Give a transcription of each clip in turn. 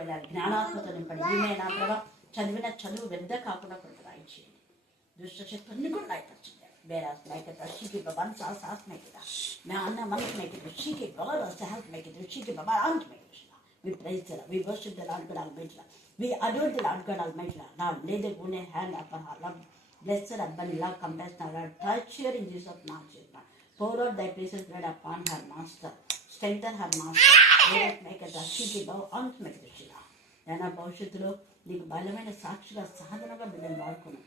వెళ్ళాలి. జ్ఞానాత్మత నింపండి. ఈమె నా ప్రభావ చదివిన చదువు వ్యర్థ కాకుండా కొంత రాయించేయండి. దుష్ట శక్తుల్ని కూడా రాయిపరచండి. Whereas like a Shiki Baba Sas make it. Now Monk make it, Shiki Baba to help make it, Shiki Baba aunt make it. We praise the Lord, we worship the Lord God Almighty. We adore the Lord God Almighty. Now lay the good hand upon her love. Blessed abundant love, compassion, Lord. Touch her in Jesus' name. Pour out thy precious blood upon her master. Strengthen her master. Let it make it a Shiki Baba aunt make it. Then a Baushitlo, the Balamana Sakshika Sadhanaga Bidan Barkuna.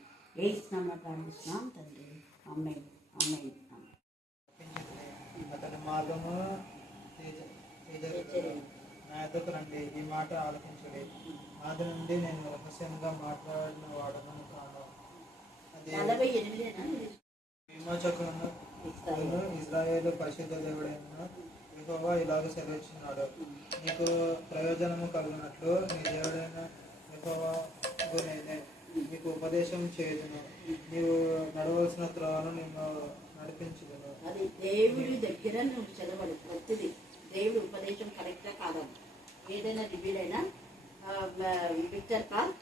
Ace number ప్రార్థిస్తున్నాం తండ్రి. ఆమేన్ ఆమేన్. అతని మార్గము నా ఎద్దకు రండి, ఈ మాట ఆలకించుడి. ఆది నుండి నేను రహస్యంగా మాట్లాడిన వాడను కాను. విమోచకులను ఇజ్రాయేలు పరిశుద్ధ దేవుడైన యెహోవా ఇలాగ సెలవిస్తున్నాడు, నీకు ప్రయోజనము కలుగునట్లు నీ దేవుడైన యెహోవాకు నేనే నీకు ఉపదేశం చేయదును, నీవు నడవలసిన త్రోవను నిన్ను నడిపించుదును. అది దేవుడి దగ్గర నువ్వు చదవడు. ప్రతిదీ దేవుడి ఉపదేశం కరెక్టా కాదా, ఏదైనా రివ్యూల్ అయినా విక్టర్ కాల్,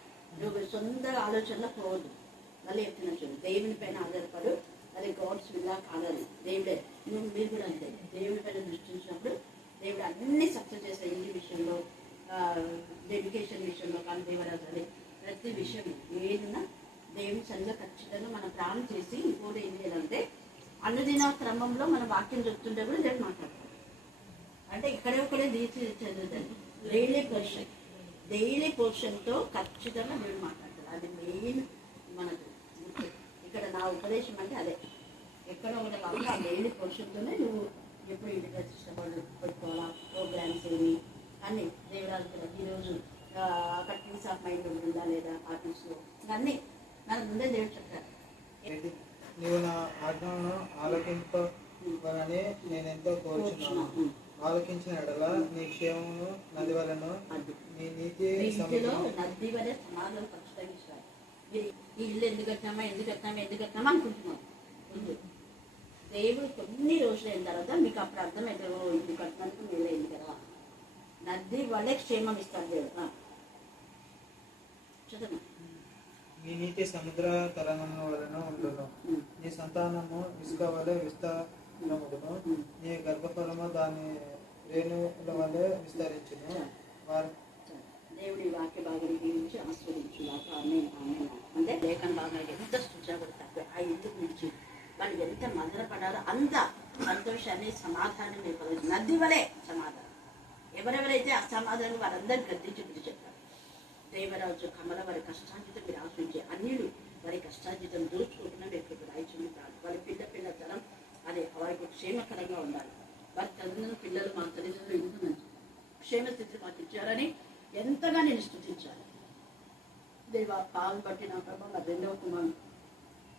నువ్వు సొంత ఆలోచనలో పోవద్దు. మళ్ళీ చెప్తున్నా చూడు, దేవుని పైన ఆధారపడు. అది గాడ్స్ విల్లా కాదని. దేవుడే మీరు కూడా అంతే. దేవుడి పైన దృష్టించినప్పుడు దేవుడు అన్ని సక్సెస్ చేస్తాయి. ఇంటి విషయంలో, డెడికేషన్ విషయంలో, కానీ దేవరాజు అది ప్రతి విషయం ఏదన్నా దేవుని సరిగా ఖచ్చితంగా మనం ప్రాణం చేసి ఇంకోటి ఏం చేయాలంటే అన్నదిన క్రమంలో మన వాక్యం చెప్తుంటే కూడా దేవుడు మాట్లాడతాడు. అంటే ఇక్కడే తీసి చదువుతాను. డైలీ పోర్షన్తో ఖచ్చితంగా దేవుడు మాట్లాడతాడు. అది మెయిన్ మనకు. ఇక్కడ నా ఉపదేశం అంటే అదే. ఎక్కడ ఒకటి కాకుండా ఆ డైలీ పోర్షన్తోనే నువ్వు ఎప్పుడు ఇంటికి ఇష్టపడు పెట్టుకోవాలా, ప్రోగ్రామ్స్ ఏమి అన్నీ దేవరాజు కూడా ఈరోజు అక్కడ పీస్ ఆఫ్ మైండ్ ఉంటుందా లేదా ఆఫీస్లో, అన్నీ నాకు ముందే దేవుడు చెప్తారు. నీవు నా ఆజ్ఞను ఆలోకింపవలని నేను ఎంతో కోరుచున్నాను. ఆలోకించిన ఎడల నీ క్షేమము నది వలన నీ నీతి నది వలె సమాధానం ఖచ్చితంగా ఇస్తారు. మీరు ఈ ఇల్లు ఎందుకు కట్టినామా అనుకుంటున్నాం. దేవుడు కొన్ని రోజులు అయిన తర్వాత మీకు అప్పుడు అర్థమైతే ఇల్లు కట్టినందుకు మేలైంది కదా. నది వలె క్షేమం ఇస్తారు దేవుడు. చదువు. నీ నీతి సముద్ర తరంగముల వలన ఉండును, నీ సంతానము ఇసుక వలె విస్తారమును, నీ గర్భఫలము దాని రేణువుల వలె విస్తరించును. దేవుడి వాక్య భాగాన్ని గురించి ఆస్వాదించులాక. అంటే లేఖన భాగానికి ఎంత సూచన కొడతారు. ఆ ఇల్లు గురించి వాళ్ళు ఎంత మదనపడారో అంత సంతోషాన్ని సమాధానం ఏర్పడదు. నది వలె సమాధానం. ఎవరెవరైతే అసమాధానం వారందరూ గద్దించి గురించి చెప్పారు. దేవరాజు కమల వారి కష్టార్జితం మీరు ఆశ్రయించే అన్యులు వారి కష్టార్జితం దోచుకుంటున్న మీరు రాయించుకుంటారు. వాళ్ళ పిల్ల తరం అదే వారికి క్షేమకరంగా ఉండాలి. వారి తల్లిదండ్రులు పిల్లలు మా తల్లిదండ్రులు ఇంత మంచి క్షేమ స్థితిని మాకు ఇచ్చారని ఎంతగా నేను స్తుతించాలి. దేవ పాలు బట్టి నా ప్రభావ నా రెండవ కుమారు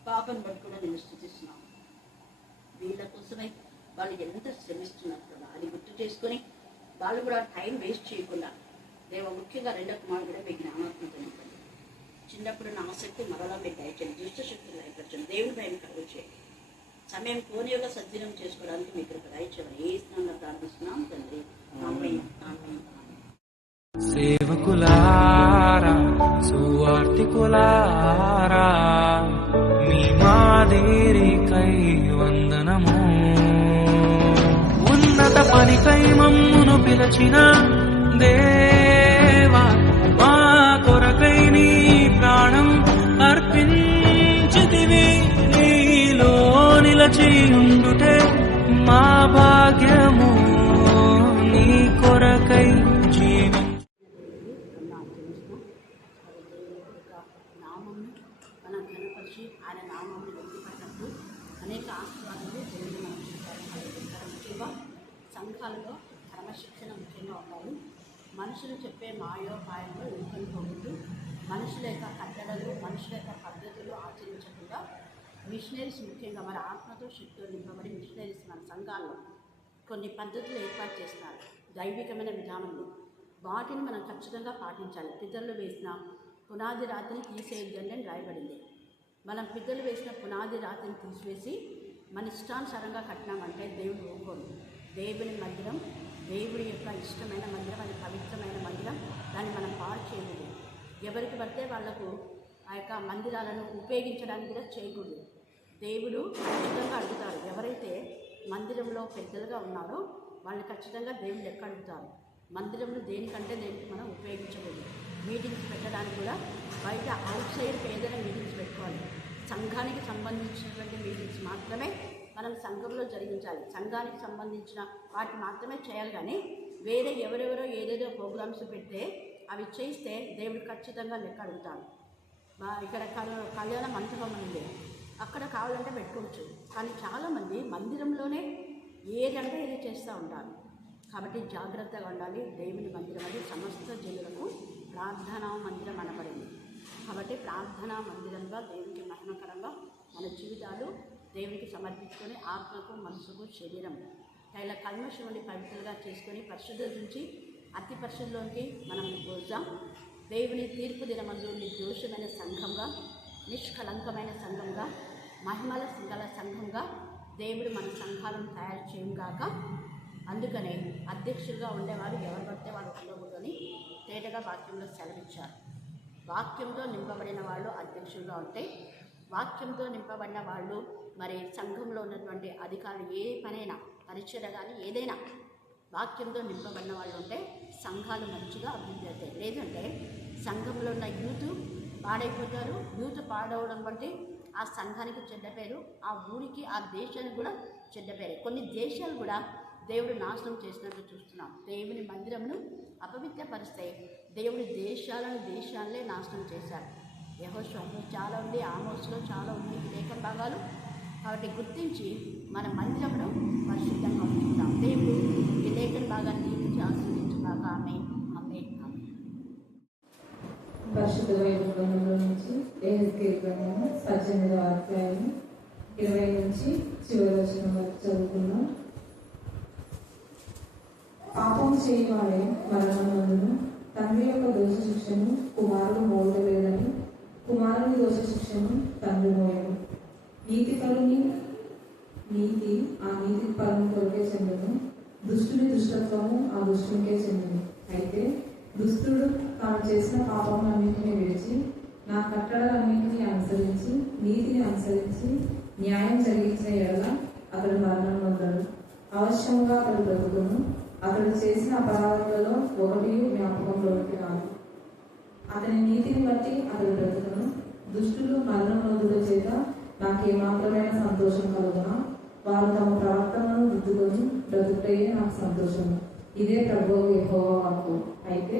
పాపను బట్టి కూడా నేను స్తుతిస్తున్నాను. వీళ్ళ కోసమై వాళ్ళు ఎంత శ్రమిస్తున్నారు కదా అది గుర్తు చేసుకొని వాళ్ళు కూడా టైం వేస్ట్ చేయకుండా దేవ ముఖ్యంగా రెండవ కుమారుడు కూడా మీ జ్ఞానాత్మక నింపండి. చిన్నప్పుడు నా ఆసక్తి మరలా మీకు దయచేయండి. దుష్ట శక్తులు దయపరచండి. దేవుని భయం కలుగు చేయండి. సమయం కోనియోగ సద్వినియోగం చేసుకోవడానికి మీకు దయచేయండి. ఏ స్నానంగా ప్రార్థిస్తున్నాం తండ్రి. ఆమేన్ ఆమేన్. సేవకులారా సువార్తికులారా మీ మాదిరికై వందనము. ఉన్నత పనికై మమ్మును పిలచిన దేవా మా కొరకై నీ ప్రాణం అర్పించితివి. నీలో నిలచి ఉండుటే మా భాగ్యము. నీ కొరకై నామము మనం కనపరిచి ఆయన నామాన్ని వ్యక్తిపడినప్పుడు అనేక ఆశీర్వాదాలు దేవుడు మనకు చూపారు. ముఖ్యంగా సంఘాలలో క్రమశిక్షణ ముఖ్యంగా ఉండాలి. మనుషులు చెప్పే మాయోపాయంలో ఎదుర్కొనిపోవద్దు. మనుషుల యొక్క కట్టడలు, మనుషుల యొక్క పద్ధతులు ఆచరించకుండా మిషనరీస్ ముఖ్యంగా మన ఆత్మతో శక్తితో నింపబడి మిషనరీస్ మన సంఘాల్లో కొన్ని పద్ధతులు ఏర్పాటు చేస్తున్నారు. దైవికమైన విధానంలో వాటిని మనం ఖచ్చితంగా పాటించాలి. పితరులు వేసిన పునాది రాతిని తీసేయద్దండి అని రాయబడింది. మనం పితరులు వేసిన పునాది రాతిని తీసివేసి మన ఇష్టానుసారంగా కట్టినామంటే దేవుడు ఒప్పుకోడు. దేవుని మందిరం దేవుడి యొక్క ఇష్టమైన మందిరం, అది పవిత్రమైన మందిరం. దాన్ని మనం పాడు చేయకూడదు. ఎవరికి పడితే వాళ్లకు ఆ యొక్క మందిరాలను ఉపయోగించడానికి కూడా చేయకూడదు. దేవుడు ఖచ్చితంగా అడుగుతారు. ఎవరైతే మందిరంలో పెద్దలుగా ఉన్నారో వాళ్ళని ఖచ్చితంగా దేవుడు లెక్క అడుగుతారు. మందిరంలో దేనికంటే దేనికి మనం ఉపయోగించకూడదు. మీటింగ్స్ పెట్టడానికి కూడా బయట అవుట్ సైడ్ ఏదైనా మీటింగ్స్ పెట్టుకోవాలి. సంఘానికి సంబంధించినటువంటి మీటింగ్స్ మాత్రమే మనం సంఘంలో జరిగించాలి. సంఘానికి సంబంధించిన వాటిని మాత్రమే చేయాలి. కానీ వేరే ఎవరెవరో ఏదేదో ప్రోగ్రామ్స్ పెడితే అవి చేస్తే దేవుడు ఖచ్చితంగా లెక్క అడుగుతాడు. ఇక్కడ కళ్యాణ మంటపం ఉంది, అక్కడ కావాలంటే పెట్టుకోవచ్చు. కానీ చాలామంది మందిరంలోనే ఏదంటే ఇది చేస్తూ ఉంటారు. కాబట్టి జాగ్రత్తగా ఉండాలి. దేవుని మందిరం అది సమస్త జనులకు ప్రార్థనా మందిరం అనబడింది. కాబట్టి ప్రార్థనా మందిరంగా దేవునికి మహిమకరంగా మన జీవితాలు దేవునికి సమర్పించుకొని ఆత్మకు, మనసుకు, శరీరం ఇలా కల్మషం నుండి పవిత్రంగా చేసుకొని పరిశుద్ధత నుంచి అతి పరిశుద్ధంలోకి మనం పోదాం. దేవుని తీర్పు దినమందు నిర్దోషమైన సంఘంగా, నిష్కలంకమైన సంఘంగా, మహిమల సంఘాల సంఘంగా దేవుడు మన సంఘాలను తయారు చేయంగాక. అందుకనే అధ్యక్షులుగా ఉండేవారు ఎవరు పడితే వాళ్ళు ఉండకూడదని తేటగా వాక్యంలో సెలవిచ్చారు. వాక్యంతో నింపబడిన వాళ్ళు అధ్యక్షులుగా ఉంటే, వాక్యంతో నింపబడిన వాళ్ళు మరి సంఘంలో ఉన్నటువంటి అధికారులు ఏ పనైనా పరిచయ కానీ ఏదైనా వాక్యంతో నింపబడిన వాళ్ళు ఉంటే సంఘాలు మంచిగా అభివృద్ధి అవుతాయి. లేదంటే సంఘంలో ఉన్న యూత్ పాడైపోతారు. యూత్ పాడవడం బట్టి ఆ సంఘానికి చెడ్డ పేరు, ఆ ఊరికి, ఆ దేశానికి కూడా చెడ్డ పేరు. కొన్ని దేశాలు కూడా దేవుడు నాశనం చేసినట్టు చూస్తున్నాం. దేవుని మందిరమును అపవిత్రపరిస్తే దేవుడి దేశాలనే నాశనం చేశారు. యెహోషువలో చాలా ఉంది, ఆమోస్లో చాలా ఉంది, లేఖన భాగాలు. కాబట్టి గుర్తించి మన మందిరమును పరిశుద్ధంగా ఉంచుతాం. దేవుడు ఈ లేఖన భాగాన్ని దీవించి ఆశీర్వదించుగాక. ఆమేన్, ఆమేన్, ఆమేన్. పరిశుద్ధ బైబిల్ గ్రంథంలో నుంచి యెహెజ్కేలు గ్రంథము 18వ అధ్యాయం 20 నుంచి చివరి వచనం వరకు చదువుకున్నాం. పాపం చేయవాడే మరణమును, తండ్రి యొక్క దోష శిక్షను కుమారుడు మోయలేదని కుమారుని దోష శిక్షను తండ్రి మోయడు. నీతి పరుని నీతి ఆ నీతి పరుని కొరకే చెందును, దుష్టుని దుష్టత్వము ఆ దుష్టునికే చెందును. అయితే దుష్టుడు తాను చేసిన పాపములన్నింటినీ విడిచి నా కట్టడలన్నింటినీ అనుసరించి నీతిని అనుసరించి న్యాయం జరిగించిన ఎడల అతడు మరణం పొందడు. అవశ్యంగా అతడు బ్రతుకును. అతడు చేసిన అపరాధములలో ఒకటి జ్ఞాపకంలోకి రాదు. అతని నీతిని బట్టి అతడు బ్రతుకును. దుష్టులు మరణం నొందుట చేత నాకేమాత్రమైన సంతోషం కలుగునా? వారు తమ ప్రవర్తనను దిద్దుకొని బ్రతుకుటయే నాకు సంతోషము. ఇదే ప్రభువు యెహోవా వాక్కు. అయితే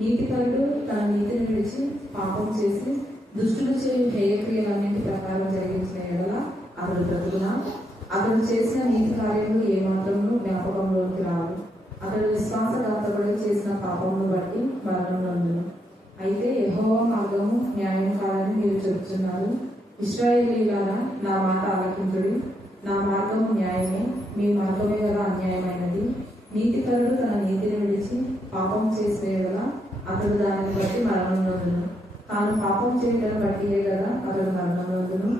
నీతిపరుడు తన నీతిని విడిచి పాపం చేసి దుష్టులు చేయు హేయక్రియలన్నింటి ప్రకారం జరిగించిన ఎడల అతడు బ్రతుకునా? అతడు చేసిన నీతి కార్యములు ఏమాత్రము జ్ఞాపకంలోకి రావు. అతడు విశ్వాసఘాతకుడు చేసిన పాపమును బట్టి మరణం నందును. అయితే యెహోవా మార్గము న్యాయం కాదని మీరు చెబుతున్నారు. ఇశ్రాయేలీయులారా, నా మాట ఆలకించుడి. నా మార్గము న్యాయమే, మీ మార్గమే కదా అన్యాయమైనది. నీతిపరుడు తన నీతిని విడిచి పాపం చేసే కదా అతడు దానిని బట్టి మరణం నందును. తాను పాపం చేయడం బట్టియే కదా అతడు మరణం నందును.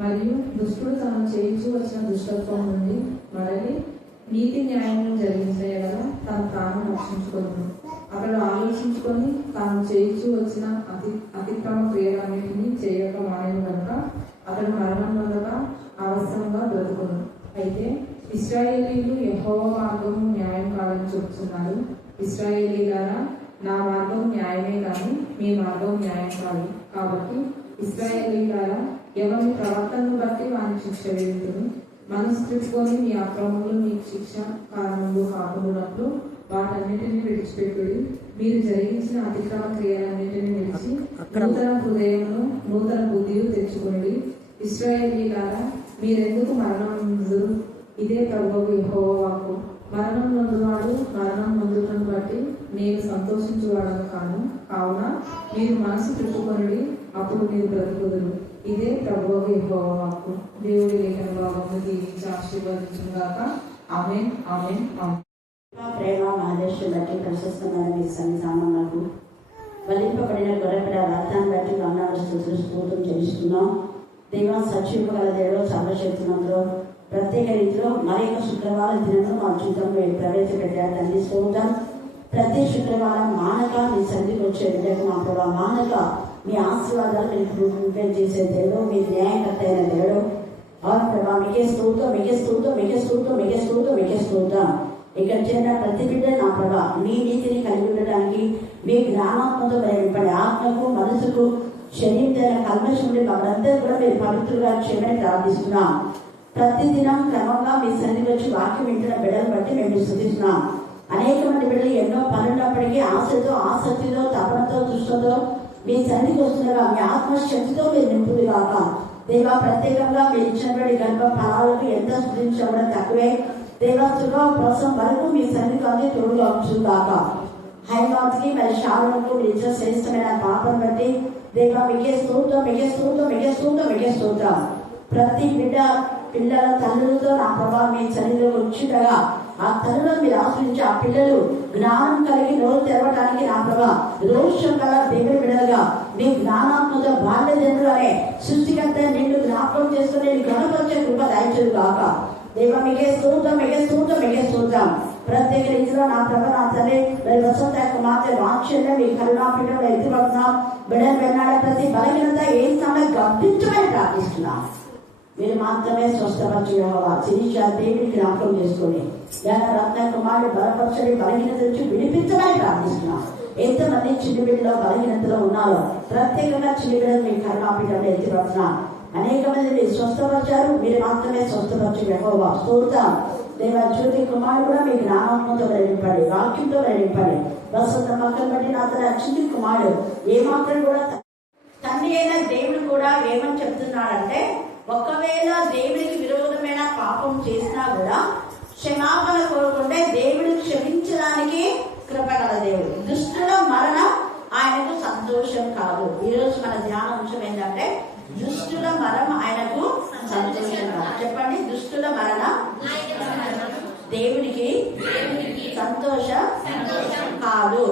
మరియు దుష్టుడు తాను చేయించు వచ్చిన దుష్టత్వం నుండి మరలి నీతి న్యాయమును జరిగించే కదా తను తాను రక్షించుకొను. అతడు ఆలోచించుకొని తాను చేయించు వచ్చిన అతిక్రమ క్రియలన్నింటినీ చేయక మానేను కనుక అతడు మరణం వల్ల అవసరంగా బ్రతుకును. అయితే ఇశ్రాయేలీయులు యెహోవా మార్గము న్యాయం కాదని చెబుతున్నారు. ఇశ్రాయేలీయులారా, నా మార్గం న్యాయమే కానీ మీ మార్గం న్యాయం కాదు. కాబట్టి ఇశ్రాయేలీయులారా, ఎవరి ప్రవర్తనను బట్టి వారిని శిక్ష వేయుదురు. మనసు తిప్పుకొని మీ అక్రమములు మీకు శిక్ష కారణములు కాకుండానట్లు వాటన్నిటిని విడిచిపెట్టుడి. మీరు జరిగించిన అతిక్రమ క్రియలన్నింటినీ విడిచి నూతన హృదయమును నూతన బుద్ధియు తెచ్చుకుని. ఇశ్రాయేలీయులారా, మీరెందుకు మరణం నొందుదురు? ఇదే ప్రభువు యెహోవా వాక్కు. మరణం నొందువాడు మరణం నొందుటను బట్టి నేను సంతోషించువాడను కావున మీరు మనసు తిప్పుకొనుడి, అప్పుడు మీరు బ్రతుకుదురు. ఇదే ప్రభువు యెహోవా వాక్కు. దేవుడి లేఖన భాగమును దీవించి ఆశీర్వదించుగాక. ఆమేన్, ఆమేన్, ఆమేన్. ప్రేమ ఆదేశం బట్టి ప్రశస్తమైన మీ సన్నిధానములకు వధింపబడిన గొర్రెపిల్ల రక్తాన్ని బట్టి వందనాలు స్తుతులు చెల్లిస్తున్నాం. దేవ సజీవ గల దేవ సర్వశక్తిమంతుడు ప్రత్యేక రీతిలో మరొక శుక్రవారం దినము మా జీవితంలో ప్రవేశపెట్టారు తండ్రి. స్తోత్రం. ప్రతి శుక్రవారం మానక మీ సన్నిధికి వచ్చే బిడ్డకు మా ప్రభావ మానక మీ ఆశీర్వాదాలు మీకు ప్రిపేర్ చేసే దేవుడు, మీ న్యాయకర్త అయిన దేవుడు. అవును ప్రభావ, మీకే స్తోత్రం, మీకే స్తోత్రం, మీకే స్తోత్రం, మీకే స్తోత్రం, మీకే స్తోత్రం. ఇక్కడ చేరిన ప్రతి బిడ్డ నా ప్రభావ మీ నీతిని కలిగి ఉండడానికి మీ జ్ఞానాత్మతో నింపండి. ఆత్మకు మనసుకు శరీరం కల్మషం ఉండి మనందరూ కూడా మీరు పవిత్రులుగా చేయమని ప్రార్థిస్తున్నాం. ప్రతిదినం క్రమంగా మీ సన్నిధికి వచ్చి వాక్యం వింటున్న బిడ్డలు బట్టి మేము స్తుతిస్తున్నాం. అనేక మంది బిడ్డలు ఎన్నో పనున్నప్పటికీ ఆశతో, ఆసక్తితో, తపనతో, దృష్టితో మీ సన్నిధికి వస్తుండగా మీ ఆత్మశక్తితో మీరు నింపుది కాక దేవా. ప్రత్యేకంగా మీరు ఇచ్చినటువంటి గర్భ ఫలాలకు ఎంత స్థుతించడం తక్కువే దేవా. సుఖ కోసం వరకు మీ సన్నిధికి అంది తోడుగా ఉంటుంది కాక. హైదరాబాద్కి మరి షారులకు మీరు ఇచ్చిన శ్రేష్టమైన పాపం బట్టి దేవా మీకే స్తోత్రం, మీకే స్తోత్రం, మీకే స్తోత్రం, మీకే స్తోత్రం. ప్రతి బిడ్డ పిల్లల తల్లులతో నా ప్రభావం మీ సన్నిధిలో వచ్చిండగా ఆ తల్లులను మీరు ఆశ్రయించి ఆ పిల్లలు జ్ఞానం కలిగి నోరు తెరవడానికి నా ప్రభావ రోషం గల దేవుడి బిడ్డలుగా మీ జ్ఞానాత్మక బాల్యజనులు అనే సృష్టికర్త నిన్ను జ్ఞాపకం చేసుకుని నేను గణపరిచే కృప దయచేది కాక దేవ. మీకే స్తోత్రం, మీకే స్తోత్రం, మీకే స్తోత్రం. ప్రత్యేక రీతిలో నా ప్రభ నా తల్లి మరి వసంత కుమార్తె వాక్యంలో మీ కరుణాపీఠంలో ఎత్తిపడుతున్నాం. బిడ్డలు వెన్నాడే ప్రతి బలహీనత ఏ స్థానంలో గర్భించమని ప్రార్థిస్తున్నాం. మీరు మాత్రమే స్వస్థపరిచి శిరీష దేవిని జ్ఞాపకం చేసుకొని రత్న కుమారుడు బలపరచని బలహీనత నుంచి విడిపించమని ప్రార్థిస్తున్నాం. ఎంతమంది చిన్న బిడ్డలో బలహీనతలో ఉన్నారో ప్రత్యేకంగా చిన్న బిడ్డలు మీ కరుణాపీఠంలో ఎత్తిపడుతున్నాం. అనేక మంది మీరు స్వస్థపరిచారు, మీరు మాత్రమే స్వస్థపరిచి యెహోవా స్తోత్రం. దేవ జ్యోతి కుమారుడు కూడా మీ జ్ఞానాత్మతో నింపండి, వాక్యంతో నింపండి. వసంత మొక్కలు బట్టి నా తన చిన్న కుమారుడు ఏమాత్రం కూడా తండ్రి అయిన దేవుడు కూడా ఏమని చెప్తున్నాడంటే ఒకవేళ దేవుడికి విరోధమైన పాపం చేసినా కూడా క్షమాపణ కోరుకుంటే దేవుడు క్షమించడానికి కృపగల దేవుడు. దుష్టుల మరణం ఆయనకు సంతోషం కాదు. ఈరోజు మన ధ్యానాంశం ఏంటంటే దుష్టుల మరణం ఆయనకు సంతోషం కాదు. చెప్పండి, దుష్టుల మరణం దేవుడికి సంతోషం కాదు.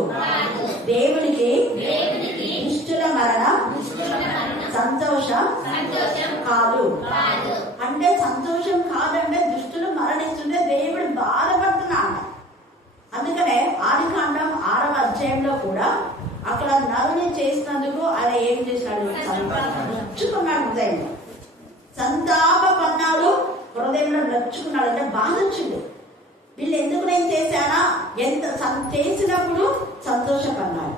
దేవుడికి దుష్టుల మరణం సంతోషం కాదు. అంటే సంతోషం కాదంటే దుష్టులు మరణిస్తుంటే దేవుడు బాధపడుతున్నాడు. అందుకనే ఆదికాండం 6వ అధ్యాయంలో కూడా అక్కడ నరుని చేసినందుకు ఆయన ఏం చేశాడు? నొచ్చుకున్నాడు హృదయంలో, సంతాప పన్నాడు, హృదయంలో నొచ్చుకున్నాడు. అంటే బాధ వచ్చింది. వీళ్ళు ఎందుకు నేను చేశానా? ఎంత చేసినప్పుడు సంతోషపడ్డాడు.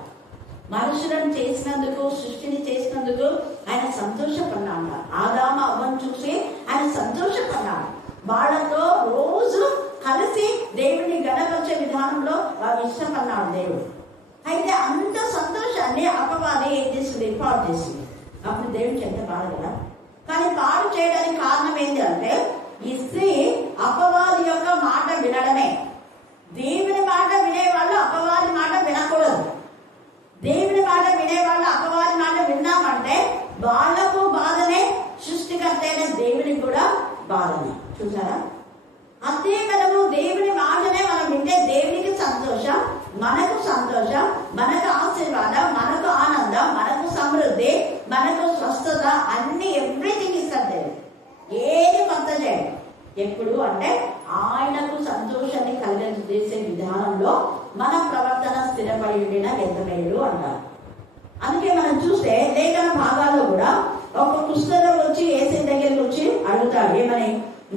మనుషులను చేసినందుకు, సృష్టిని చేసినందుకు ఆయన సంతోషపడ్డాడు. ఆదామ అవ్వను చూసి ఆయన సంతోషపడ్డాడు. వాళ్ళతో రోజు కలిసి దేవుడిని గణపరిచే విధానంలో వాళ్ళు ఇష్టపడ్డాడు దేవుడు. అయితే అంత సంతోషాన్ని అపవాది ఏం చేసింది? పాడు చేసింది. అప్పుడు దేవుడికి ఎంత బాధ కదా. కానీ పాడు చేయడానికి కారణం ఏంటి అంటే ఈ స్త్రీ అపవాది యొక్క మాట వినడమే. దేవుని మాట వినేవాళ్ళు అపవాది మాట వినకూడదు. దేవుని మాట వినేవాళ్ళు అపవాది మాట విన్నామంటే వాళ్లకు బాధనే, సృష్టికర్త అయిన దేవునికి కూడా బాధనే. చూసారా? అంతే కదము, దేవుని మాటనే మనం వింటే దేవునికి సంతోషం, మనకు సంతోషం, మనకు ఆశీర్వాదం, మనకు ఆనందం, మనకు సమృద్ధి, మనకు స్వస్థత, అన్ని ఎవ్రీథింగ్ ఇస్తారు దేవుడు. ఏది కొత్త చేయడు. ఎప్పుడు అంటే ఆయనకు సంతోషాన్ని కలిగజేసే విధానంలో మన ప్రవర్తన స్థిరపడి ఉండిన ఎంతమేలు అంటారు. అందుకే మనం చూస్తే లేఖన భాగాల్లో కూడా ఒక కుష్ఠరోగి వచ్చి యేసయ్య దగ్గరికి వచ్చి అడుగుతాడు, ఏమని?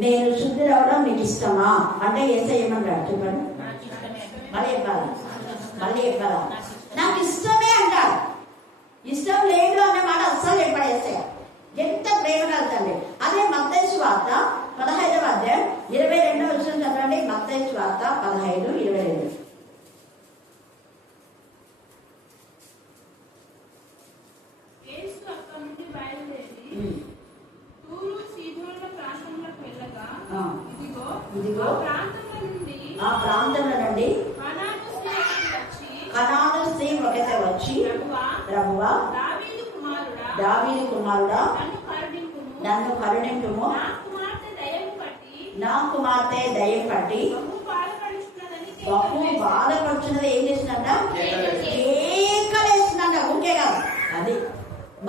నేను శుద్ధి రావడం నీకు ఇష్టమా అంటే యేసయ్య ఏమంటాడు? చెప్పండి, మళ్ళీ చెప్పాలా? నాకు ఇష్టమే అంటాడు. ఇష్టం లేదు అనే మాట అస్సలు చెప్పాడు యేసయ్య. ఎంత ప్రేమ కలుగుతండి. అదే మత్తయి సువార్త 15వ అధ్యాయం 22వ వచనం చదవండి. మత్తయి సువార్త 15:22. ఇదిగో ఆ ప్రాంతంలో నుండి కనాను స్త్రీ ఒకటే వచ్చి, ప్రభువా, దావీదు కుమారుడా, నన్ను కరుణింపుము, నా కుమార్తె దయ్యం పట్టి బహు బాధపడుతున్నది. ఏం చేసిందంట? కేకలేస్తుందంట. ఊరికే కాదు. అది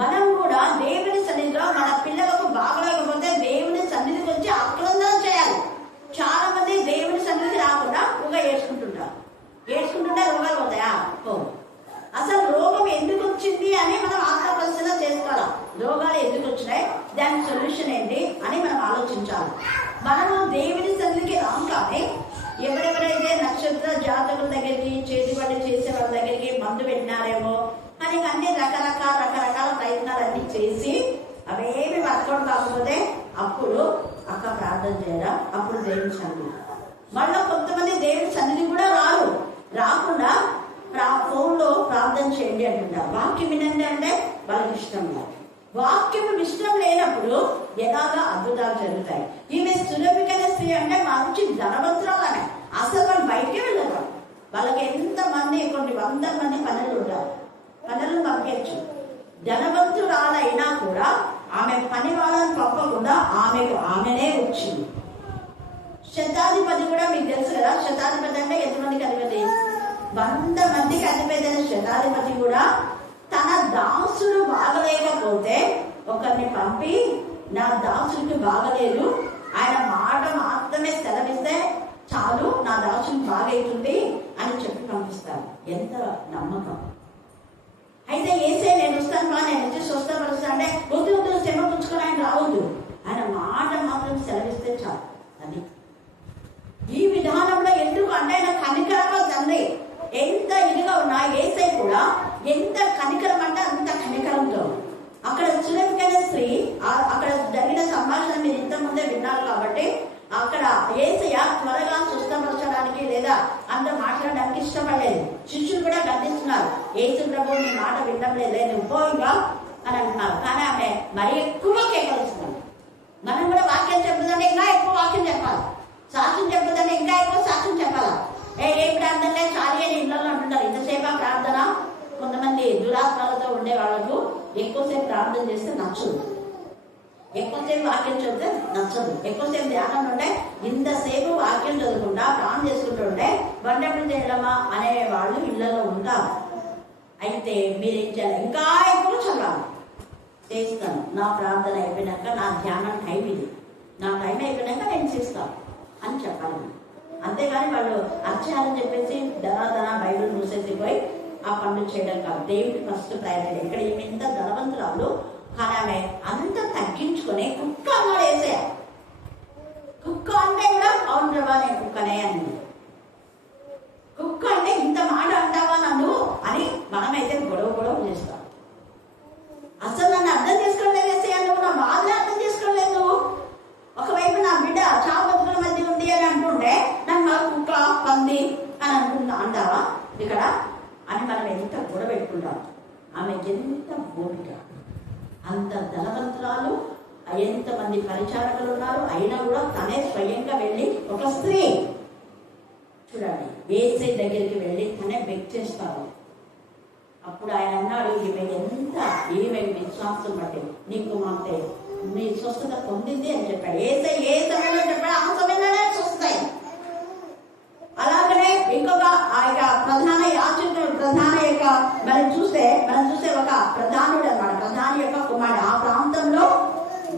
మనం కూడా దేవుని సన్నిధిలో మన పిల్లలకు బాగలేకపోతే దేవుని సన్నిధికి వచ్చి ఆక్రందన చేయాలి. చాలా మంది దేవుని సన్నిధికి రాకుండా ఊగా ఏడ్చుకుంటుంటారు. ఏడ్చుకుంటుంటే రోగాలు పోతాయా? అసలు రోగం ఎందుకు వచ్చింది అని మనం ఆత్మ పరిశీలన చేసుకోవాలి. రోగాలు ఎందుకు వచ్చినాయి, దాని సొల్యూషన్ ఏంటి అని మనం ఆలోచించాలి. మనము దేవుని సన్నిధికి రాం కానీ ఎవరెవరైతే నక్షత్ర జాతకుల దగ్గరికి, చేతిబడి చేసే వాళ్ళ దగ్గరికి మందు పెట్టినారేమో అని అన్ని రకరకాల ప్రయత్నాలన్నీ చేసి అవేమి వర్కౌట్ కాకపోతే అప్పుడు అక్క ప్రార్థన చేయరా, అప్పుడు దేవుని సన్నిధి. మళ్ళీ కొంతమంది దేవుని సన్నిధి కూడా రాకుండా ఫోన్లో ప్రార్థన చేయండి అంటున్నారు. వాక్యం వినండి అంటే వాళ్ళకి ఇష్టం లేదు. వాక్యం ఇష్టం లేనప్పుడు ఎలాగా అద్భుతాలు జరుగుతాయి. ఈమె సురభికైన స్త్రీ అంటే మంచి ధనవంతురాలనే, అసలు వాళ్ళు బయటకే వెళ్ళరు. వాళ్ళకి ఎంతమంది, కొన్ని 100 మంది పనులు ఉంటారు, పనులను పంపించచ్చు. ధనవంతురాలైనా కూడా ఆమె పని వాళ్ళని పంపకుండా ఆమెనే వచ్చింది. శతాధిపతి కూడా మీకు తెలుసు కదా, శతాధిపతి అంటే ఎంతమందికి అధిపతి? 100 మందికి అధిపతి అయిన శతాధిపతి కూడా తన దాసుడు బాగలేకపోతే ఒకరిని పంపి, నా దాసుడికి బాగలేదు, ఆయన మాట మాత్రమే సెలవిస్తే చాలు, నా దాసుడికి బాగైతుంది అని చెప్పి పంపిస్తారు. ఎంత నమ్మకం! అయితే ఏసే నేను వస్తాను, నేను వచ్చి స్వస్థపరుస్తా అంటే వద్దు శ్రమ పుచ్చుకొని ఆయన రావద్దు, ఆయన మాట మాత్రం సెలవిస్తే చాలు. అది ఈ విధానంలో ఎందుకు అంటే ఆయన కనికరమ తండ్రి. ఎంత ఇదిగా ఉన్నా ఏసై కూడా ఎంత కనికరం అంటే అంత కనికరంతో అక్కడ సురభికైన స్త్రీ, అక్కడ జరిగిన సంభాషణ మీరు ఇంతకుముందే విన్నారు కాబట్టి అక్కడ ఏసయ్య త్వరగా స్వస్థపరచడానికి లేదా అంత మాట్లాడడానికి ఇష్టపడలేదు. శిష్యులు కూడా గర్దిస్తున్నారు, ఏసు ప్రభు నీ మాట వినడం లేదు, నువ్వు పోయిగా అని అంటున్నారు. కానీ ఆమె మరీ ఎక్కువ కేకలుస్తున్నారు. మనం కూడా వాక్యం చెప్తుందంటే ఇంకా ఎక్కువ వాక్యం చెప్పాలి, సాక్ష్యం చెప్తుందంటే ఇంకా ఎక్కువ సాక్ష్యం చెప్పాలి. ఏ ప్రార్థనలే చాలి అని ఇళ్ళలో అంటుంటారు, ఇంతసేపు ప్రార్థన. కొంతమంది దురాత్మలతో ఉండే వాళ్ళకు ఎక్కువసేపు ప్రార్థన చేస్తే నచ్చదు, ఎక్కువసేపు వాక్యం చదివితే నచ్చదు. ఎక్కువసేపు ధ్యానం ఉంటే ఇంతసేపు వాక్యం చదువుకుంటా ప్రార్థన చేసుకుంటుంటే బండప్పుడు చేయడమా అనే వాళ్ళు ఇళ్లలో ఉంటారు. అయితే మీరేం చేయాలి? ఇంకా ఎక్కువ చదవాలి. చేస్తాను, నా ప్రార్థన అయిపోయినాక, నా ధ్యానం టైం ఇది, నా టైం అయిపోయినాక నేను చేస్తాను అని చెప్పాలి. అంతేగాని వాళ్ళు అర్చాలని చెప్పేసి ధన బైబిల్ మూసేసిపోయి ఆ పనులు చేయడం కాదు. దేవుడికి ఫస్ట్ ప్రయారిటీ. ఇక్కడ ఏమి ఇంత ధనవంతురాలు కానీ ఆమె అంత తగ్గించుకొని కుక్క అన్నాడు వేసేయ. కుక్క అంటే కూడా అవును ప్రభా నేను కుక్కనే అని. కుక్క అంటే ఇంత మాట అంటావా నన్ను అని మనమైతే గొడవ చేస్తాం. అసలు నన్ను అర్థం చేసుకోలేదు వేసేయ, నువ్వు నా బాధని అర్థం చేసుకోలేదు. నువ్వు ఒకవైపు నా బిడ్డ చావు బతుకుల మధ్య ఉంది అని అంటుంటే నన్ను మా కుక్క పంది అని అంటావా ఇక్కడ అని మనం ఎంత గొడవ పెట్టుకుంటాం. ఆమె ఎంత ఓపిక, అంత ధనవంతురాలు, ఎంతమంది పరిచారకులు ఉన్నారు, అయినా కూడా తనే స్వయంగా వెళ్ళి ఒక స్త్రీ చూడండి ఏసై దగ్గరికి వెళ్ళి తనే బెక్ చేస్తారు. అప్పుడు ఆయన అన్నాడు, ఈమె విశ్వాసం బట్టి నీకు మాతే నీ స్వస్థత పొందింది అని చెప్పాడు. ఏసై ఏ సమయంలో చెప్పాడు ఆ సమయంలోనే స్వస్థత. అలాగనే ఇంకొక ప్రధాన యాజకుడు, మనం చూస్తే ఒక ప్రధానుడు అన్నమాట, ప్రధాని యొక్క కుమారుడు. ఆ ప్రాంతంలో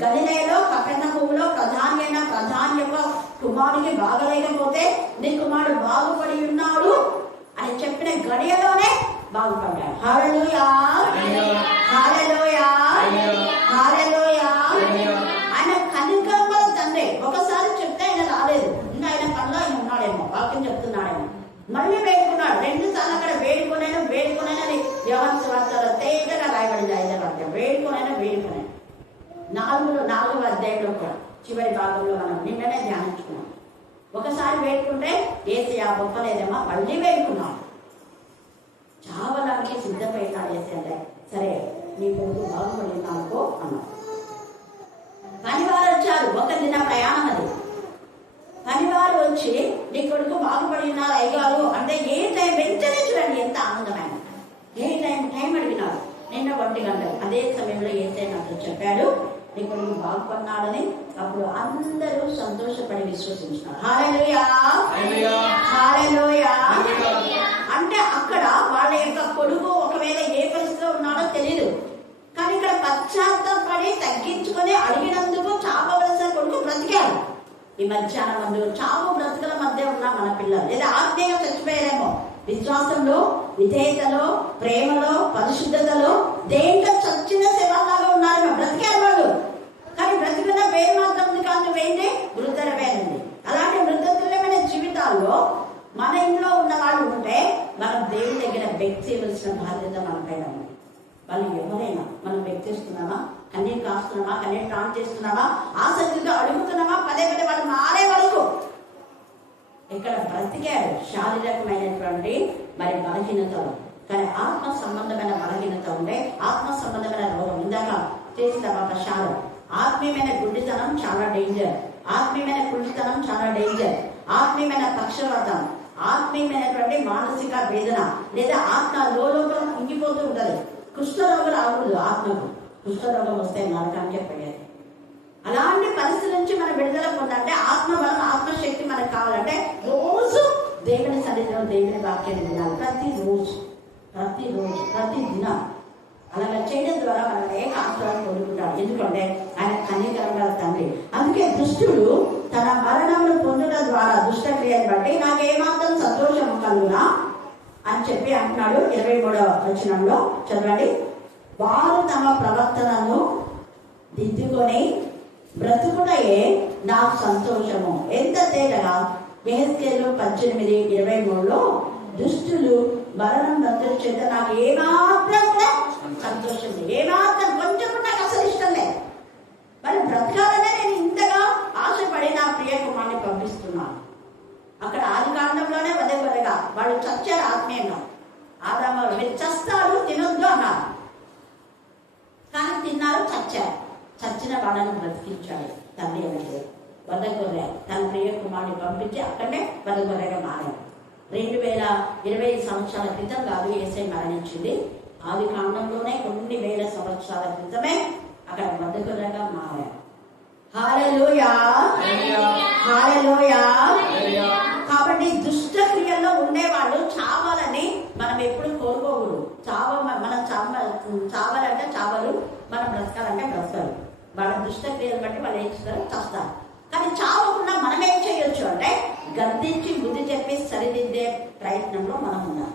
గలిలయలో కపెర్నహూములో ప్రధాని యొక్క కుమారుడికి బాగలేకపోతే నీ కుమారుడు బాగుపడి ఉన్నాడు అని చెప్పిన గడియలోనే బాగుపడ్డాడు. హల్లెలూయా, హల్లెలూయా, హల్లెలూయా. ఆయన కనికరం గల తండ్రి. ఒకసారి చెప్తే ఆయన రాలేదు, ఇంకా ఆయన పనిలో ఆయన ఉన్నాడేమో, వాక్యం చెప్తున్నాడేమో. మళ్ళీ వేడుకున్నాడు 2 సార్లు. అక్కడ వేడుకునైనా యోహాను సువార్తలో తేటగా రాయబడింది 5వ అధ్యాయం. వేడుకునైనా 4వ అధ్యాయంలో కూడా చివరి భాగంలో మనం నిన్ననే ధ్యానించుకున్నాం. ఒకసారి వేడుకుంటే ఏసయ్య గొప్పలేదేమో, మళ్ళీ వేడుకున్నాం. చావడానికి సిద్ధపడినాడు ఏసయ్య అంటే సరే నీ కొడుకు బాగుపడింది అనుకో అన్నాడు. పనివారు వచ్చారు, 1 దిన ప్రయాణం అది. పనివారు వచ్చి నీ కొడుకు బాగుపడినారు అయ్యారు అంటే ఏ టైం వెంటనే చూడండి ఎంత ఆనందమైన. ఏ టైం అడిగినారు, నిన్న 1 గంటలు. అదే సమయంలో ఏసయ్య నాతో చెప్పాడు నీ కొడుకు బాగుపడినాడని. అప్పుడు అందరూ సంతోషపడి విశ్వసించినారు. హల్లెలూయా, హల్లెలూయా. అంటే అక్కడ వాళ్ళ యొక్క కొడుకు ఒకవేళ ఏ పరిస్థితిలో ఉన్నాడో తెలియదు, కానీ ఇక్కడ పశ్చాత్తాపడి తగ్గించుకొని అడిగినందుకు చాపవలసిన కొడుకు బ్రతికాడు. మధ్యాహ్నం ముందు చావు బ్రతుకుల మధ్య ఉన్న మన పిల్లలు లేదా ఆత్మీయంగా చచ్చిపోయారేమో, విశ్వాసంలో, విధేయతలో, ప్రేమలో, పరిశుద్ధతలో దేంట్లో చచ్చిన శవాలాగా ఉన్నారు. బ్రతికారు వాళ్ళు, కానీ బ్రతికున్న పేరు మాత్రం ఉంది కానీ వేయండి వృద్ధరమేనండి. అలాంటి వృద్ధతుల్యమైన జీవితాల్లో మన ఇంట్లో ఉన్న వాళ్ళు ఉంటే మనం దేవుని దగ్గర వ్యక్తి ఇవ్వాల్సిన బాధ్యత మన పైన ఉంది. వాళ్ళు ఎవరైనా మనం వ్యక్తిస్తున్నామా, కన్నీరు కాస్తున్నామా, కన్నీరు ప్రాణం చేస్తున్నామా, ఆసక్తిగా అడుగుతున్నామా, పదే పదే వాళ్ళు మారే వరకు ఇక్కడ బ్రతికారు శారీరకమైనటువంటి మరి బలహీనతలు, కానీ ఆత్మ సంబంధమైన బలహీనత ఉండే, ఆత్మ సంబంధమైన రోగం. ఇందాక చేసిన తర్వాత శాలం ఆత్మీయమైన గుడ్డితనం చాలా డేంజర్, ఆత్మీయమైన కుళ్ళితనం చాలా డేంజర్, ఆత్మీయమైన పక్షవాతం, ఆత్మీయమైనటువంటి మానసిక వేదన లేదా ఆత్మ లోపల కుంగిపోతూ ఉంటది. కుష్ఠరోగం రాకూడదు. ఆత్మకు కుష్ఠరోగం వస్తే నరకానికే పోయేది. అలాంటి పరిస్థితి నుంచి మనం విడుదల పొందాలంటే ఆత్మ బలం, ఆత్మశక్తి మనకు కావాలంటే రోజు దేవుని సన్నిధిలో దేవుని వాక్యాన్ని వినాలి. ప్రతిరోజు ప్రతి దినం అలాగే చేయడం ద్వారా మనం అనేక ఆత్మలను పొందుకుంటాం. ఎందుకంటే ఆయన కనికరంగా తండ్రి. అందుకే దుష్టుడు తన మరణమును పొందడం ద్వారా దుష్ట క్రియను బట్టి నాకేమాత్రం సంతోషం కలుగునా అని చెప్పి అంటున్నాడు. 23వ వచనంలో చదవండి. వారు తమ ప్రవర్తనను దిద్దుకొని బ్రతుకుటయే నాకు సంతోషము. ఎంత తేటగా యెహెజ్కేలు 18:23లో దుష్టులు మరణం బంధుల చేత నాకు ఏమాత్రం కూడా సంతోషం లేదు, ఏమాత్రం కొంచెం నాకు అసలు ఇష్టం లేదు. మరి బ్రతకాలనే నేను ఇంతగా ఆశపడి నా ప్రియ కుమార్ని పంపిస్తున్నాను. అక్కడ ఆది కాండంలోనే వదగొరగా వాళ్ళు చచ్చారు ఆత్మీయంగా. ఆదాము మీరు చస్తారు తినొద్దు అన్నారు, కానీ తిన్నారు, చచ్చారు. చచ్చిన వాళ్ళని బ్రతికించాడు తండ్రి అంటే వదగొర్రె తన ప్రియ కుమార్ని పంపించి అక్కడే వదగొర్రెగా మారాడు. 2020 సంవత్సరాల క్రితం కాదు యేసయ్య మరణించింది. ఆది కాండంలోనే కొన్ని వేల సంవత్సరాల క్రితమే అక్కడ వదగొర్రెగా మారాడు. హల్లెలూయా, హల్లెలూయా. కాబట్టి దుష్ట క్రియల్లో ఉండేవాళ్ళు చావాలని మనం ఎప్పుడు కోరుకోకూడదు. మనం చావాలంటే చావరు, మనం బ్రతకాలంటే బ్రతకరు. వాళ్ళ దుష్ట క్రియలు బట్టి వాళ్ళు ఏం చేస్తారు, చస్తారు. కానీ చావకుండా మనం ఏం చేయొచ్చు అంటే గద్దించి బుద్ధి చెప్పి సరిదిద్దే ప్రయత్నంలో మనం ఉన్నాం.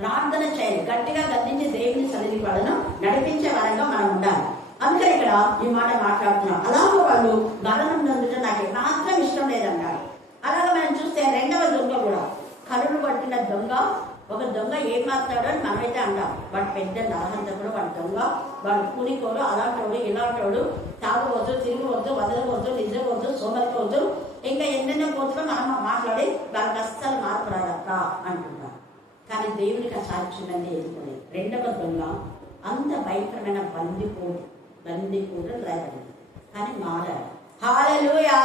ప్రార్థన చేయాలి, గట్టిగా గద్దించి దేవుని సరిది వాళ్ళను నడిపించే వారంగా మనం ఉండాలి. అందుకని ఇక్కడ ఈ మాట మాట్లాడుతున్నాం. అలాగే వాళ్ళు మరణం నందుట నాకు మాత్రం ఇష్టం లేదన్నారు. అలాగే మనం చూస్తే రెండవ దొంగ కూడా కరుడు పట్టిన దొంగ. ఒక దొంగ ఏం మాట్లాడో అని మనమైతే అంటాం, వాడు పెద్ద నరహంతకుడు, వాడు దొంగ, వాడు కూలికోడు, అలాంటోడు ఇలాంటోడు, తాగవద్దు, తిరగవద్దు, వదలవద్దు, నిద్రవద్దు, సోమరిపోవద్దు, ఇంకా ఎన్నెన్నో కోతులు మనం మాట్లాడి వాళ్ళకి అస్సలు మార్పు రాదక్క అంటున్నాం. కానీ దేవునికి ఆ సాక్ష్యం ఎదుర్కొలేదు. రెండవ దొంగ అంత భయంకరమైన బందిపోటు రాయబడింది, కానీ మారాడు. హల్లెలూయా,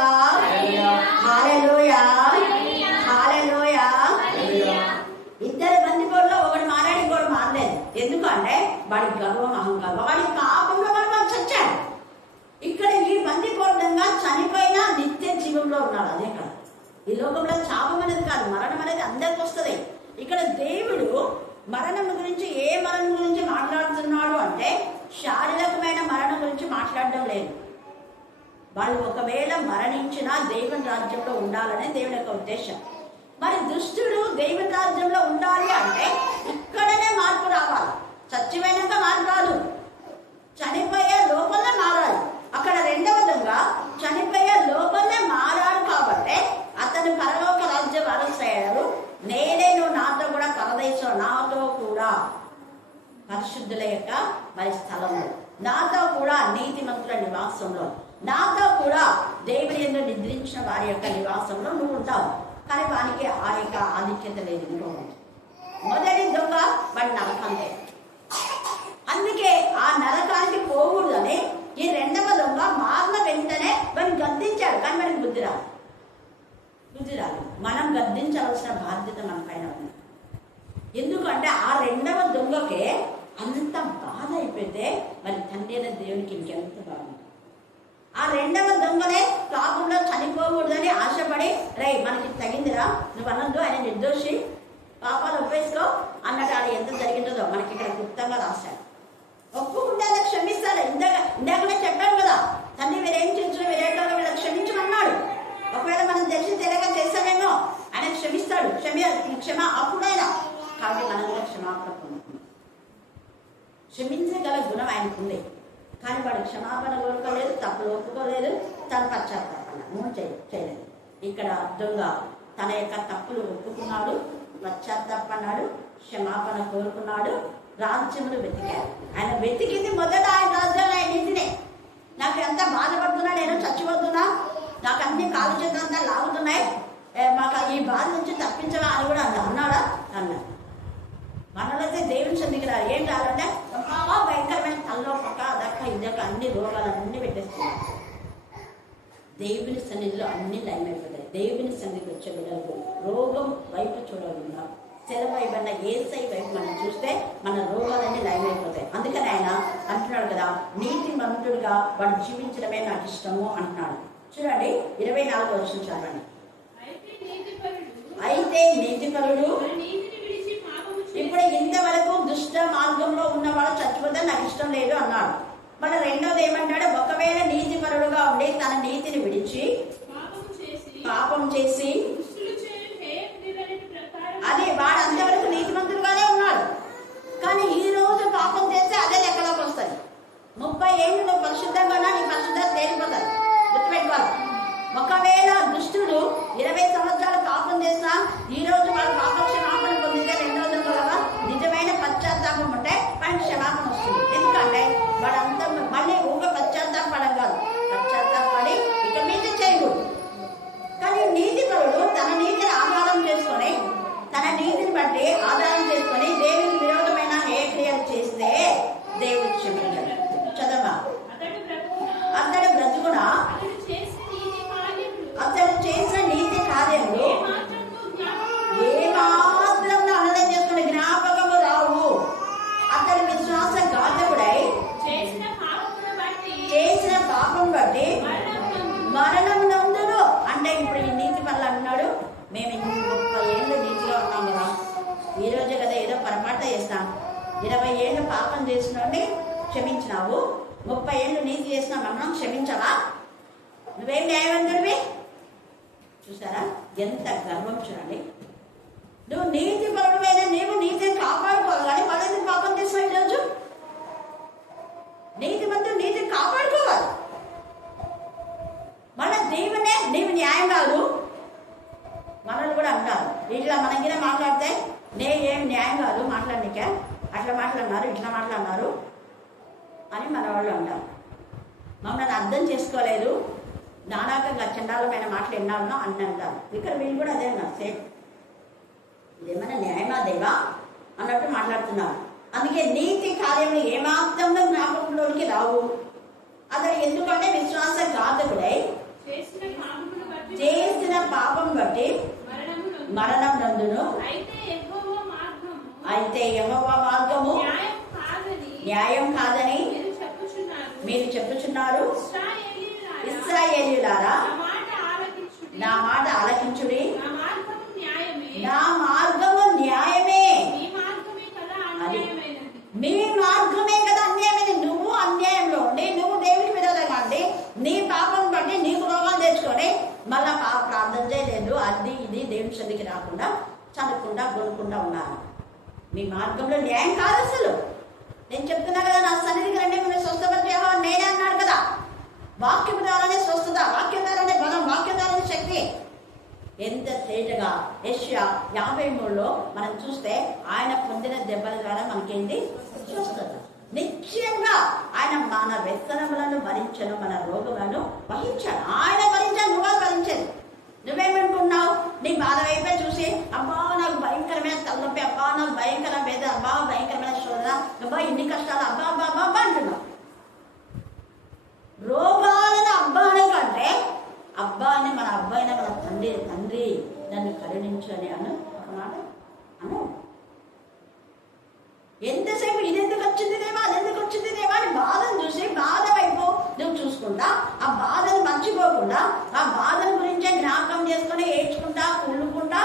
హల్లెలూయా, హల్లెలూయా. ఇద్దరు బందిపోటులో ఒకటి మారాడు, ఇంకోటి మారలేదు. ఎందుకంటే వాడి గర్వం, అహంకారం, వాడి పాపంలో వాడు చచ్చాడు. ఇక్కడ ఈ బందిపోటుగా చనిపోయినా నిత్య జీవంలో ఉన్నాడు. అదే కాదు, ఈ లోకంలో చాపం అనేది కాదు, మరణం అనేది అందరికి వస్తుంది. ఇక్కడ దేవుడు మరణం గురించి ఏ మరణం గురించి మాట్లాడుతున్నాడు అంటే శారీరకమైన మరణం గురించి మాట్లాడడం లేదు. వాళ్ళు ఒకవేళ మరణించినా దేవుని రాజ్యంలో ఉండాలనే దేవుని యొక్క ఉద్దేశం. మరి దుష్టుడు దేవుని రాజ్యంలో ఉండాలి అంటే ఇక్కడనే మార్పు రావాలి. చచ్చిపోయినాక మార్పు రాదు, చనిపోయే లోపలనే మారాలి. అక్కడ రెండవ దొంగ చనిపోయే లోపలనే మారాడు కాబట్టి అతను పరలోక రాజ్య వారసుడయ్యాడు. నేనే నువ్వు నాతో కూడా పరదేశం, నాతో కూడా పరిశుద్ధుల యొక్క మరి స్థలంలో, నాతో కూడా నీతిమంతుల నివాసంలో, నాతో కూడా దేవుని యందు నిద్రించిన వారి యొక్క నివాసంలో నువ్వు ఉంటావు. కానీ వానికి ఆ యొక్క ఆధిక్యత లేదు. మొదటి దొంగ వాడి నరకంటే, అందుకే ఆ నరకానికి పోకూడదని ఈ రెండవ దొంగ మారిన వెంటనే వాడిని గద్దించాడు. కానీ మనకి బుద్ధి రాదు. మనం గద్దించవలసిన బాధ్యత మన పైన ఉంది. ఎందుకంటే ఆ రెండవ దొంగకే అంత బాధ అయిపోతే మరి తండ్రి అయిన దేవునికి ఇంకెంత బాగుంది. ఆ రెండవ దొంగనే కాకుండా చనిపోకూడదని ఆశపడి, రే మనకి తగిందిరా, నువ్వు అన్నద్దు, ఆయన నిర్దోషి, పాపాలు ఒప్పేసుకో అన్నట్టు ఆడ ఎంత జరిగిందో మనకి ఇక్కడ గుప్తంగా రాశాడు. ఒప్పుకుంటే అలా క్షమిస్తాడు. ఇందాకనే చెప్పాడు కదా, తండ్రి మీరేం చేసిన వీరేటో వీళ్ళకి క్షమించమన్నాడు. ఒకవేళ పాపుడైనా. కాబట్టి మనం కూడా క్షమాపణ పొందుతున్నాం. క్షమించగల గుణం ఆయనకు ఉంది. కానీ వాడు క్షమాపణ కోరుకోలేదు, తప్పులు ఒప్పుకోలేదు, తన పశ్చాత్తాపం చేయలేదు. ఇక్కడ దొంగ తన యొక్క తప్పులు ఒప్పుకున్నాడు, పశ్చాత్తాపన్నాడు, క్షమాపణ కోరుకున్నాడు, రాజ్యమును వెతికాడు. ఆయన వెతికింది మొదట ఆయన రాజ్యాలు ఆయన నీతినే. నాకు ఎంత బాధపడుతున్నా, నేను చచ్చిపోతున్నా, నాకు అన్ని కాలు చేతులు అంతా లాగుతున్నాయి, మాకు ఈ బాధ నుంచి తప్పించవా అని కూడా అన్నాడా? అన్నాడు. మనలైతే దేవుని సన్నిధికి రారు. ఏం రాలంటే భయంకరమైన తల్లో పక్క అదక్క ఇదక్క అన్ని రోగాలన్నీ పెట్టేస్తున్నారు. దేవుని సన్నిధిలో అన్ని లైన్ అయిపోతాయి. దేవుని సన్నిధికి వచ్చే బిడ్డలకు రోగం వైపు చూడకుండా సెలవైబడిన ఏసై వైపు మనం చూస్తే మన రోగాలన్నీ లైన్ అయిపోతాయి. అందుకని ఆయన అంటున్నాడు కదా, నీతి మంతుడుగా వాడు జీవించడమే నాకు ఇష్టము అంటున్నాడు. చూడండి 24వ వచనం చదవండి. అయితే నీతిపరుడు ఇప్పుడు ఇంతవరకు దుష్ట మార్గంలో ఉన్నవాడు చచ్చిపోతే నాకు ఇష్టం లేదు అన్నాడు. మళ్ళీ రెండోది ఏమంటాడు, ఒకవేళ నీతిపరుడుగా ఉండి తన నీతిని విడిచి పాపం చేసి అదే వాడు అంతవరకు నీతిమంతుడుగానే ఉన్నాడు. కానీ ఈ రోజు పాపం చేస్తే అదే లెక్కలోకి వస్తుంది. 30 ఏళ్ళు నువ్వు పరిశుద్ధంగా నీ పరిశుద్ధత తేలిపోతారు. గుర్తుపెట్టుకోవాలి. ఒకవేళ దుష్టుడు 20 సంవత్సరాలు పాపం చేసినా ఈ రోజు వాడు పాప క్షమాపణ పొందితే 2 రోజుల వల్ల నిజమైన పశ్చాత్తాపం ఉంటే వాడికి క్షమాపణ వస్తుంది. ఎందుకంటే వాడంతా మళ్ళీ పశ్చాత్తాపడం కాదు, పశ్చాత్తాపడి ఇక మీద చేయకూడదు. కానీ నీతిపరుడు తన నీతిని ఆధారం చేసుకొని, తన నీతిని బట్టి ఆధారం చేసుకొని దేవునికి విరోధమైన ఏ క్రియలు చేస్తే దేవుడు క్షమించాడు. చదవా, అతడు బ్రతుకున అతడు చేసిన నీతి కార్యములు ఏమాత్రం ఆనందం చేసుకుని జ్ఞాపకము రావు. అతడు విశ్వాసఘాతకుడై చేసిన పాపం బట్టి మరణం నందును. అంటే ఇప్పుడు ఈ నీతి పనులు అన్నాడు, మేము 30 ఏళ్ళు నీతిలో ఉన్నాం కదా, ఈ రోజే కదా ఏదో పొరపాటు చేస్తాం. 20 ఏళ్ళు పాపం చేసినోడిని క్షమించినావు, 30 ఏళ్ళు నీతి చేసినా మనం క్షమించవా? నువ్వేం న్యాయవంతుడివి? చూసారా ఎంత గర్వం చూడండి. నువ్వు నీతి పరుడమైన నీవు నీతిని కాపాడుకోవాలి, కానీ మళ్ళీ పాపం చేసిన ఈరోజు నీతి మంత్రి నీతిని కాపాడుకోవాలి. మన దేవునే నీవు న్యాయం కాదు. మనల్ని కూడా అంటారు, ఇట్లా మనం కింద మాట్లాడితే ఏం న్యాయం కాదు మాట్లాడనిక, అట్లా మాట్లాడినారు ఇట్లా మాట్లాడినారు అని మన వాళ్ళు అంటారు. మమ్మల్ని అర్థం చేసుకోలేదు, నానాకంగా చండాలమైన మాటలు ఎన్నాళ్ళనో అని అంటారు. ఇక్కడ వీళ్ళు కూడా అదే అన్నారు, సేమ్ ఇదేమైనా న్యాయమా దేవా అన్నట్టు మాట్లాడుతున్నారు. అందుకే నీతి కార్యములు ఏమాత్రంలో జ్ఞాపకంలోనికి రావు. అతడు ఎందుకంటే విశ్వాసఘాతకుడై చేసిన పాపం బట్టి మరణం నందును. అయితే యెహోవా మార్గము న్యాయం కాదని మీరు చెప్పుచున్నారు. ఇశ్రాయేలీయులారా నా మాట ఆలకించుడి, నా మార్గము న్యాయమే. అది మీ మార్గమే కదా అన్యాయమే. నువ్వు అన్యాయంలో ఉండి నువ్వు దేవుని విరోధంగా ఉండి నీ పాపం బట్టి నీకు రోగాలు తెచ్చుకొని మళ్ళా ప్రార్థన చేయలేదు, అది ఇది దేవుని సన్నిధికి రాకుండా చదవకుండా కొనుక్కుండా ఉన్నాను. మీ మార్గంలో న్యాయం కాదు అసలు. నేను చెప్తున్నా కదా, నా సన్నిధికి రండి మీరు స్వస్థపరిచేవా నేనే అన్నాడు కదా. వాక్యం ద్వారానే స్వస్థత, వాక్యం ద్వారానే బలం, వాక్యం ద్వారానే శక్తి. ఎంత తేజగా యెషయా 53లో మనం చూస్తే ఆయన పొందిన దెబ్బల ద్వారా మనకేంటి స్వస్థత. నిశ్చయంగా ఆయన మన వ్యసనములను భరించను, మన రోగములను వహించాడు. ఆయన భరించాడు, నువ్వు భరించదు. నువ్వేమనుకున్నావు? నీ బాధ వైపే చూసి అబ్బా నాకు భయంకరమైన తలనొప్పి, అబ్బా నాకు భయంకరమైన వేద, అబ్బా భయంకరమైన శోధన, అబ్బా ఇన్ని కష్టాలు, అబ్బా అబ్బా అబ్బా అబ్బా అంటున్నావు. రోగాలను అబ్బానే కంటే అబ్బా అని మన అబ్బాయిన మన తండ్రి నన్ను కరుణించు అని అన్నమాట అను. ఎంతసేపు ఇదెందుకు వచ్చింది దేవా, అదెందుకు వచ్చింది దేవా అని బాధను చూసి బాధ వైపు నువ్వు చూసుకుంటా, ఆ బాధను మర్చిపోకుండా ఆ బాధను గురించే జ్ఞాపకం చేసుకుని ఏడ్చుకుంటా కుళ్ళుకుంటా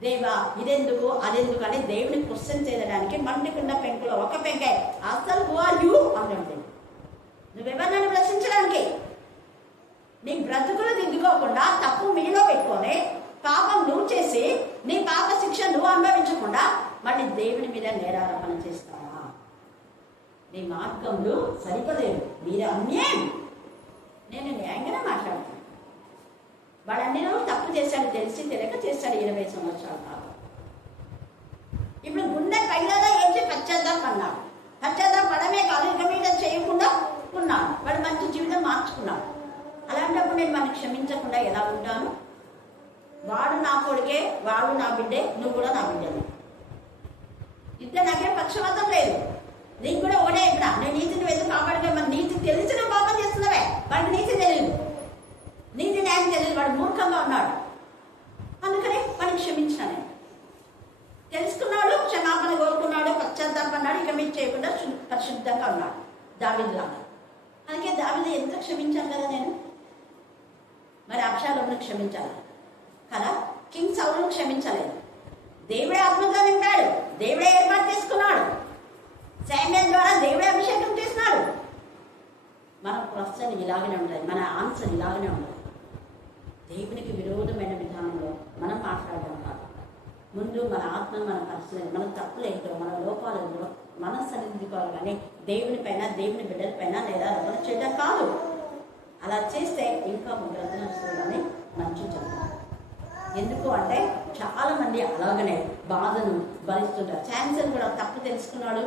దేవా ఇదెందుకు అదెందుకు అని దేవుని క్వశ్చన్ చేయడానికి మండుకున్న పెంకులో ఒక పెంకాయ అసలు హూ ఆర్ యూ అంటే నువ్వెవరు నన్ను ప్రశ్నించడానికి. నీ బ్రతుకులు దిద్దుకోకుండా తప్పు మీలో పెట్టుకొని పాపం నువ్వు చేసి నీ పాప శిక్ష నువ్వు అనుభవించకుండా మళ్ళీ దేవుని మీద నేరారోపణ చేస్తావా? నీ మార్గంలో సరిపలేదు, మీరు అన్యాయం. నేను న్యాయంగానే మాట్లాడతాను. వాడు అన్ని రోజులు తప్పు చేశాడు, తెలిసి తెలియక చేశాడు 20 సంవత్సరాల పాపం. ఇప్పుడు గుండె పైన ఏంటి పశ్చాత్తాపన్నాడు. పశ్చాత్తాపడమే కాదు, ఇక మీద చేయకుండా ఉన్నాడు. వాడు మంచి జీవితం మార్చుకున్నాడు. అలాంటప్పుడు నేను వాడిని క్షమించకుండా ఎలా ఉంటాను? వాడు నా కొడుకే, వాడు నా బిడ్డే, నువ్వు కూడా నా బిడ్డను. ఇద్దరు నాకేం పక్షపాతం లేదు. నీకు కూడా ఒకటే. ఇక్కడ నేను నీతిని ఎందుకు కాపాడుకో? మరి నీతి తెలిసిన పాపం చేస్తున్నావే. వాడికి నీతి తెలియదు, నీతి న్యాయం తెలియదు. వాడు మూర్ఖంగా ఉన్నాడు. అందుకని వాడిని క్షమించాను. తెలుసుకున్నాడు, క్షమాపణ కోరుకున్నాడు, పశ్చాత్తాపన్నాడు, ఇక మీరు చేయకుండా పరిశుద్ధంగా ఉన్నాడు దావీదులాగా. అందుకే దావీదు ఎంత క్షమించాను కదా నేను. మరి అబ్షాలోమును క్షమించాలి కదా. కింగ్ సౌలును క్షమించలేదు. దేవుడే ఆత్మతో నింపాడు, దేవుడే ఏర్పాటు చేసుకున్నాడు, శామ్యూయల్ ద్వారా దేవుడే అభిషేకం చేసినాడు. మన ప్రశ్న ఇలాగనే ఉంటుంది, మన ఆన్సర్ ఇలాగనే ఉంటుంది. దేవునికి విరోధమైన విధానంలో మనం మాట్లాడడం కాదు. ముందు మన ఆత్మను మనం పరిశీలన, మన తప్పులేంటో, మన లోపాలేంటో మనం సరిదిద్దుకోవాలి. కానీ దేవుని పైన, దేవుని బిడ్డల పైన లేదా రమణ చేయడం కాదు. అలా చేస్తే ఇంకా గ్రంథం వస్తుందని మంచి చెప్తాను. ఎందుకు అంటే చాలా మంది అలాగనే బాధను భరిస్తుంటారు. శాంసన్ కూడా తప్పు తెలుసుకున్నాడు.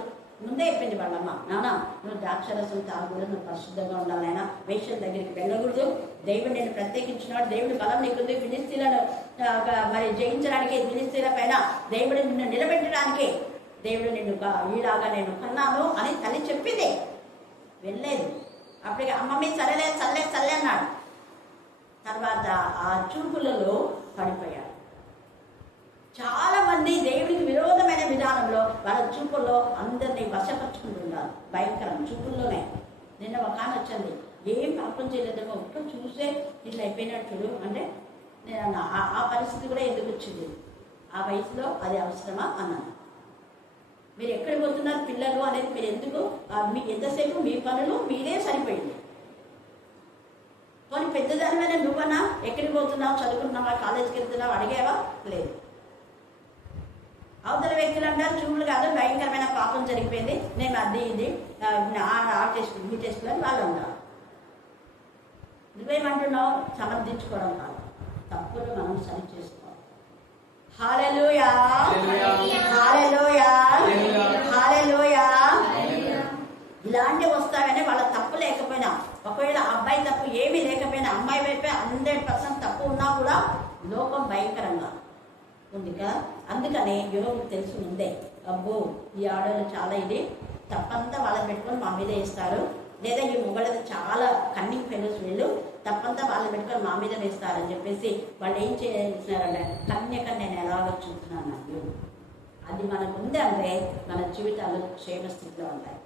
ముందే చెప్పింది వాళ్ళమ్మ, నాన్న నువ్వు ద్రాక్షరసం తాగకూడదు, నువ్వు పరిశుద్ధంగా ఉండాలైనా, వేశ్యల దగ్గరికి వెళ్ళకూడదు, దేవుడు నేను ప్రత్యేకించినాడు, దేవుడి బలం నీకుంది, ఫిలిస్తీన్లను మరి జయించడానికి, ఫిలిస్తీన్ల పైన దేవుడు నిన్ను నిలబెట్టడానికి దేవుడు నిన్ను ఈలాగా నేను కన్నాను అని తల్లి చెప్పింది. వెళ్ళలేదు. అప్పటికి అమ్మమ్మ సరేలే చల్లే చల్లే అన్నాడు. తర్వాత ఆ చూపులలో పడిపోయాడు. చాలా మంది దేవుడికి విరోధమైన విధానంలో వాళ్ళ చూపుల్లో అందరినీ వశపరుచుకుంటున్నారు. భయంకరం చూపుల్లోనే. నిన్న ఒక ఆమె వచ్చింది, ఏం పాపం చేయలేదేమో, ఒక్క చూసే ఇట్లా అయిపోయినట్టు. అంటే నేను అన్నా ఆ పరిస్థితి కూడా ఎందుకు వచ్చింది, ఆ వయసులో అది అవసరమా అన్నాను. మీరు ఎక్కడికి పోతున్నారు పిల్లలు అనేది మీరు ఎందుకు, మీ ఎంతసేపు మీ పనులు మీరే సరిపోయింది. కొన్ని పెద్దదానివైనా నువ్వన్నా ఎక్కడికి పోతున్నావు, చదువుకుంటున్నావా, కాలేజీకి వెళ్తున్నావు అడిగావా? లేదు. అవతల వ్యక్తులు అంటారు చూపులు కాదు, భయంకరమైన పాపం జరిగిపోయింది, నేను అది ఇది ఆ టెస్ట్ ఈ టెస్ట్లు అని వాళ్ళు ఉంటారు. నువ్వేమంటున్నావు? సమర్థించుకోవడం కాదు, తప్పులు మనం సరి చేసుకోవాలి. హల్లెలూయా, హల్లెలూయా, హల్లెలూయా. ఇలాంటివి వస్తాయని వాళ్ళ తప్పు లేకపోయినా, ఒకవేళ అబ్బాయి తప్పు ఏమీ లేకపోయినా, అమ్మాయి వైపే 100% తప్పు ఉన్నా కూడా లోకం భయంకరంగా ఉంది కదా. అందుకని యోగు తెలుసు ముందే, అబ్బో ఈ ఆడవాళ్ళు చాలా ఇది తప్పంతా వాళ్ళని పెట్టుకొని మా మీద వేస్తారు, లేదా ఈ మొగళ్ళది చాలా కన్నింగ్ ఫెలోస్, వీళ్ళు తప్పంతా వాళ్ళని పెట్టుకొని మా మీద వేస్తారని చెప్పేసి వాళ్ళు ఏం చేసినారంటే, కన్యక నేను ఎలాగ చూస్తున్నాను యోగు. అది మనకు ఉంది అంటే మన జీవితాలు క్షేమ స్థితిలో ఉంటాయి.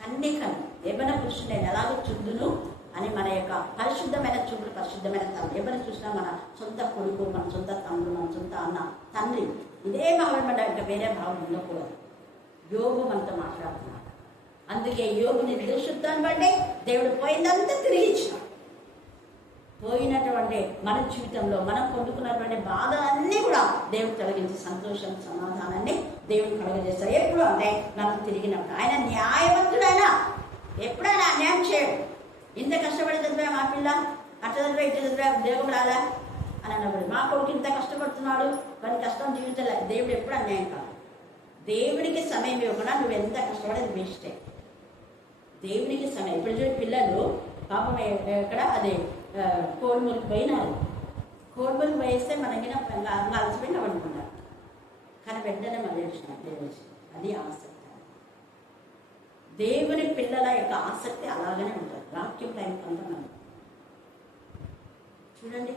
కన్యకను ఏమైనా పురుషుడు నేను ఎలాగో చూద్దును అని మన యొక్క పరిశుద్ధమైన చూపులు, పరిశుద్ధమైన తల్లి. ఎవరిని చూసినా మన సొంత కొడుకు, మన సొంత తమ్ముడు, మన సొంత అన్న, తండ్రి, ఇదే భావం పడ్డా, ఇంకా వేరే భావం ఉండకూడదు. యోగు మనతో మాట్లాడుతున్నాడు. అందుకే యోగుని నిర్శుద్ధాన్ని బట్టే దేవుడు పోయిందంతా తిరిగి ఇచ్చినాడు. పోయినటువంటి మన జీవితంలో మనం పొందుకున్నటువంటి బాధలన్నీ కూడా దేవుడు తొలగించి సంతోషం, సమాధానాన్ని దేవుడు కలుగజేస్తాడు. ఎప్పుడు అంటే మనం తిరిగినప్పుడు. ఆయన న్యాయవంతుడైనా ఎప్పుడైనా అన్యాయం చేయడు. ఇంత కష్టపడి చదివా మా పిల్ల, అట్లా చదివా ఇట్లా చదివా ఉద్యోగం రాలా అని అన్నప్పుడు, మా కొడుకు ఇంత కష్టపడుతున్నాడు, వాడి కష్టం జీవించలే. దేవుడు ఎప్పుడు అన్యాయం కాదు. దేవుడికి సమయం ఇవ్వకుండా నువ్వు ఎంత కష్టపడేది వేస్టే. దేవునికి సమయం. ఇప్పుడు చూడు పిల్లలు పాపం ఎక్కడ అదే కోడిమూలికి పోయినారు. కోడిమూలికి పోయిస్తే మనకి అలసిపోయినా వండుకుంటారు. కానీ వెంటనే మళ్ళీ దేవుడు అది ఆసక్తి. దేవుని పిల్లల యొక్క ఆసక్తి అలాగనే ఉంటుంది. వాక్యం టైం కొంతమంది చూడండి,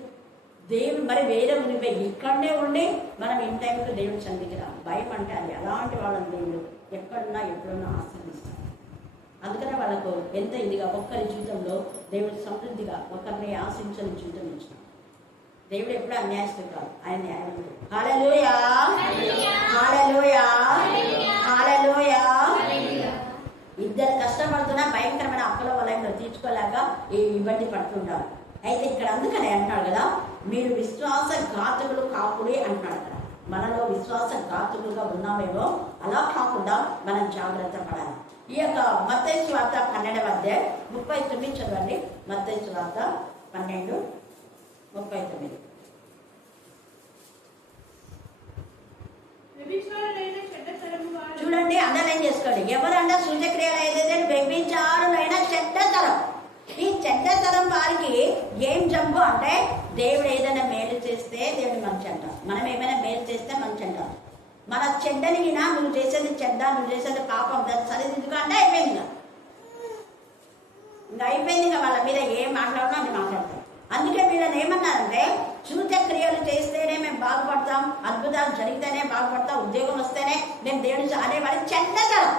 దేవుడు మరి వేరే ఉంది ఇక్కడనే ఉండి మనం ఇన్ టైంలో దేవుడు సన్నిధికి రా. భయం అంటే అది అలాంటి వాళ్ళని దేవుడు ఎక్కడున్నా ఎప్పుడున్నా ఆస్వాదిస్తాడు. అందుకనే వాళ్ళకు ఎంత ఇదిగా ఒక్కరి జీవితంలో దేవుడు సమృద్ధిగా ఒకరిని ఆశించని జీవితం ఇచ్చినాడు. దేవుడు ఎప్పుడు అన్యాయస్తుడు కాదు, ఆయన న్యాయవంతుడు. హల్లెలూయా, హల్లెలూయా, హల్లెలూయా. ఇద్దరు కష్టపడుతున్నా భయంకరమైన అప్పుల వలయంలో తీర్చుకోలేక ఇబ్బంది పడుతుంటారు. అయితే ఇక్కడ అందుకనే అంటాడు కదా, మీరు విశ్వాసఘాతకులు కాకుడి అంటున్నాడు అక్కడ. మనలో విశ్వాసఘాతకులుగా ఉన్నామేమో అలా కాకుండా మనం జాగ్రత్త పడాలి. ఈ యొక్క మత్తయి సువార్త 12వ అధ్యాయం 39 చదవండి. మత్తయి సువార్త 12:39. చూడండి, అండర్లైన్ చేసుకోండి. ఎవరన్నా సూచక్రియలు ఏదైతే వ్యభిచారులైన చెడ్డతరం. ఈ చెడ్డతరం వారికి ఏం జబ్బు అంటే దేవుడు ఏదైనా మేలు చేస్తే దేవుడు మంచి అంటారు, మనం ఏమైనా మేలు చేస్తే మంచి అంటారు. మన చెడ్డని నువ్వు చేసేది చెడ్డ, నువ్వు చేసేది పాపం, దాన్ని సరిదిద్దుగా అంటే అయిపోయింది. ఇంకా అయిపోయింది. ఇంకా వాళ్ళ మీద ఏం మాట్లాడినా అది మాట్లాడతారు. అందుకే వీళ్ళని ఏమన్నారంటే సూచక్రియలు చేస్తేనే మేము బాగుపడతాం, అద్భుతాలు జరిగితేనే బాగుపడతాం, ఉద్యోగం వస్తేనే మేము దేవుడు అనేవాడు చెడ్డతరం,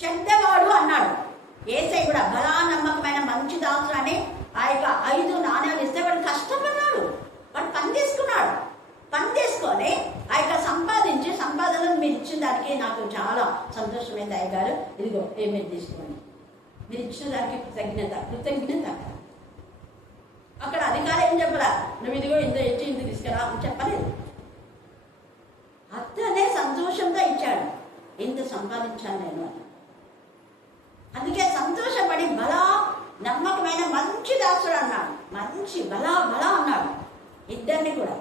చెడ్డవాడు అన్నాడు. యేసయ్య కూడా బలా నమ్మకమైన మంచి దాసుడు అని ఆ యొక్క 5 నాణ్యాలు ఇస్తే వాడు కష్టపడ్డాడు, వాడు పని చేసుకున్నాడు. పని చేసుకొని ఆ యొక్క సంపాదనను మీరు ఇచ్చిన దానికి నాకు చాలా సంతోషమైంది అయ్యగారు, ఇదిగో మీరు తీసుకోండి, మీరు ఇచ్చిన దానికి కృతజ్ఞత. అక్కడ అధికారం ఏం చెప్పరా, నువ్వు ఇదిగో ఇంత ఇచ్చి ఇంత తీసుకురా అని చెప్పలేదు. అతనే సంతోషంతో ఇచ్చాడు, ఇంత సంపాదించాను నేను అని. అందుకే సంతోషపడి బలా నమ్మకమైన మంచి దాసుడు అన్నాడు. మంచి బలా అన్నాడు. ఇద్దరిని కూడా,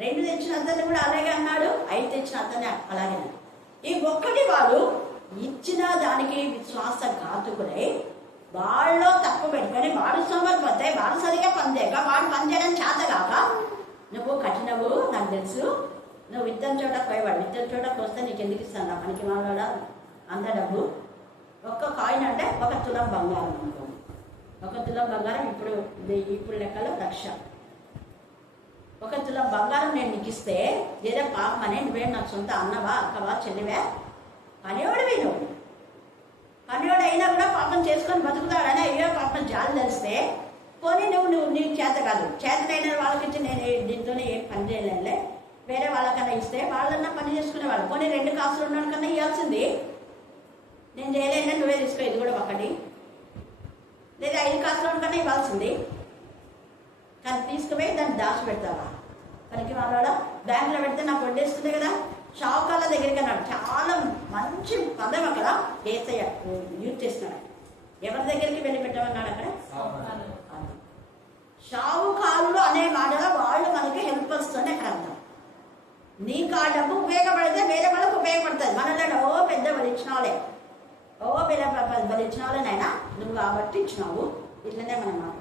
2 తెచ్చిన అతన్ని కూడా అలాగే అన్నాడు, 5 తెచ్చిన అతన్ని అలాగే అన్నాడు. ఈ ఒక్కటి వాడు ఇచ్చిన దానికి విశ్వాసఘాతకుడై వాళ్ళలో తప్పు పెట్టుకొని వాడు సోమరిపోతే, వాడు సరిగా పనిచేయక, వాడు పనిచేయడం చేతగాక, నువ్వు కఠినవు నాకు తెలుసు, నువ్వు విత్తన చోట పోయేవాడు, విత్తన చోట పోస్తే నీకు ఎందుకు ఇస్తాను నా పనికి మాట్లాడా అంత డబ్బు. ఒక్క కాయిన్ అంటే 1 తులం బంగారం అనుకోండి. 1 తులం బంగారం ఇప్పుడు లెక్కలో 1,00,000. 1 తులం బంగారం నేను నీకు ఇస్తే ఏదో పాపం అని నువ్వే నాకు సొంత అన్నవా, అక్కవా, చెల్లివే, పనివాడివి నువ్వు. పనివాడు అయినా కూడా పాపం చేసుకొని బతుకుతాడని అయ్యో పాపం జాలి తెలిస్తే పోనీ నువ్వు నీకు చేత కాదు, చేతనైన వాళ్ళకి ఇచ్చి నేను దీంతోనే ఏం పని చేయలేనులే, వేరే వాళ్ళకన్నా ఇస్తే వాళ్ళన్నా పని చేసుకునేవాళ్ళు. పోనీ 2 కాసులు ఉన్నాడు కన్నా ఇవ్వాల్సింది, నేను చేయలేను నువ్వే తీసుకో, ఇది కూడా ఒకటి, లేదా 5 కాసులు కన్నా ఇవ్వాల్సింది. కానీ తీసుకుపోయి దాన్ని దాచి పెడతావా, పనికి వాళ్ళ బ్యాంకులో పెడితే నాకు వడ్డేస్తుంది కదా. షావుకాళ్ళ దగ్గరికి అన్నాడు, చాలా మంచి పదం అక్కడ యేసయ్య యూజ్ చేస్తున్నాడు. ఎవరి దగ్గరికి వెళ్ళి పెట్టమన్నాడు అక్కడ, షావుకారులు అనే మాటలో వాళ్ళు మనకి హెల్ప్ వస్తుంది అక్కడ అర్థం. నీకు ఆ డబ్బు ఉపయోగపడితే వేరే వాళ్ళకి ఉపయోగపడుతుంది. మనలో పెద్ద బలిచ్చినావులే, బలిచ్చినావులేనైనా నువ్వు కాబట్టి ఇచ్చినావు, ఇట్లనే మనం మాట్లాడు.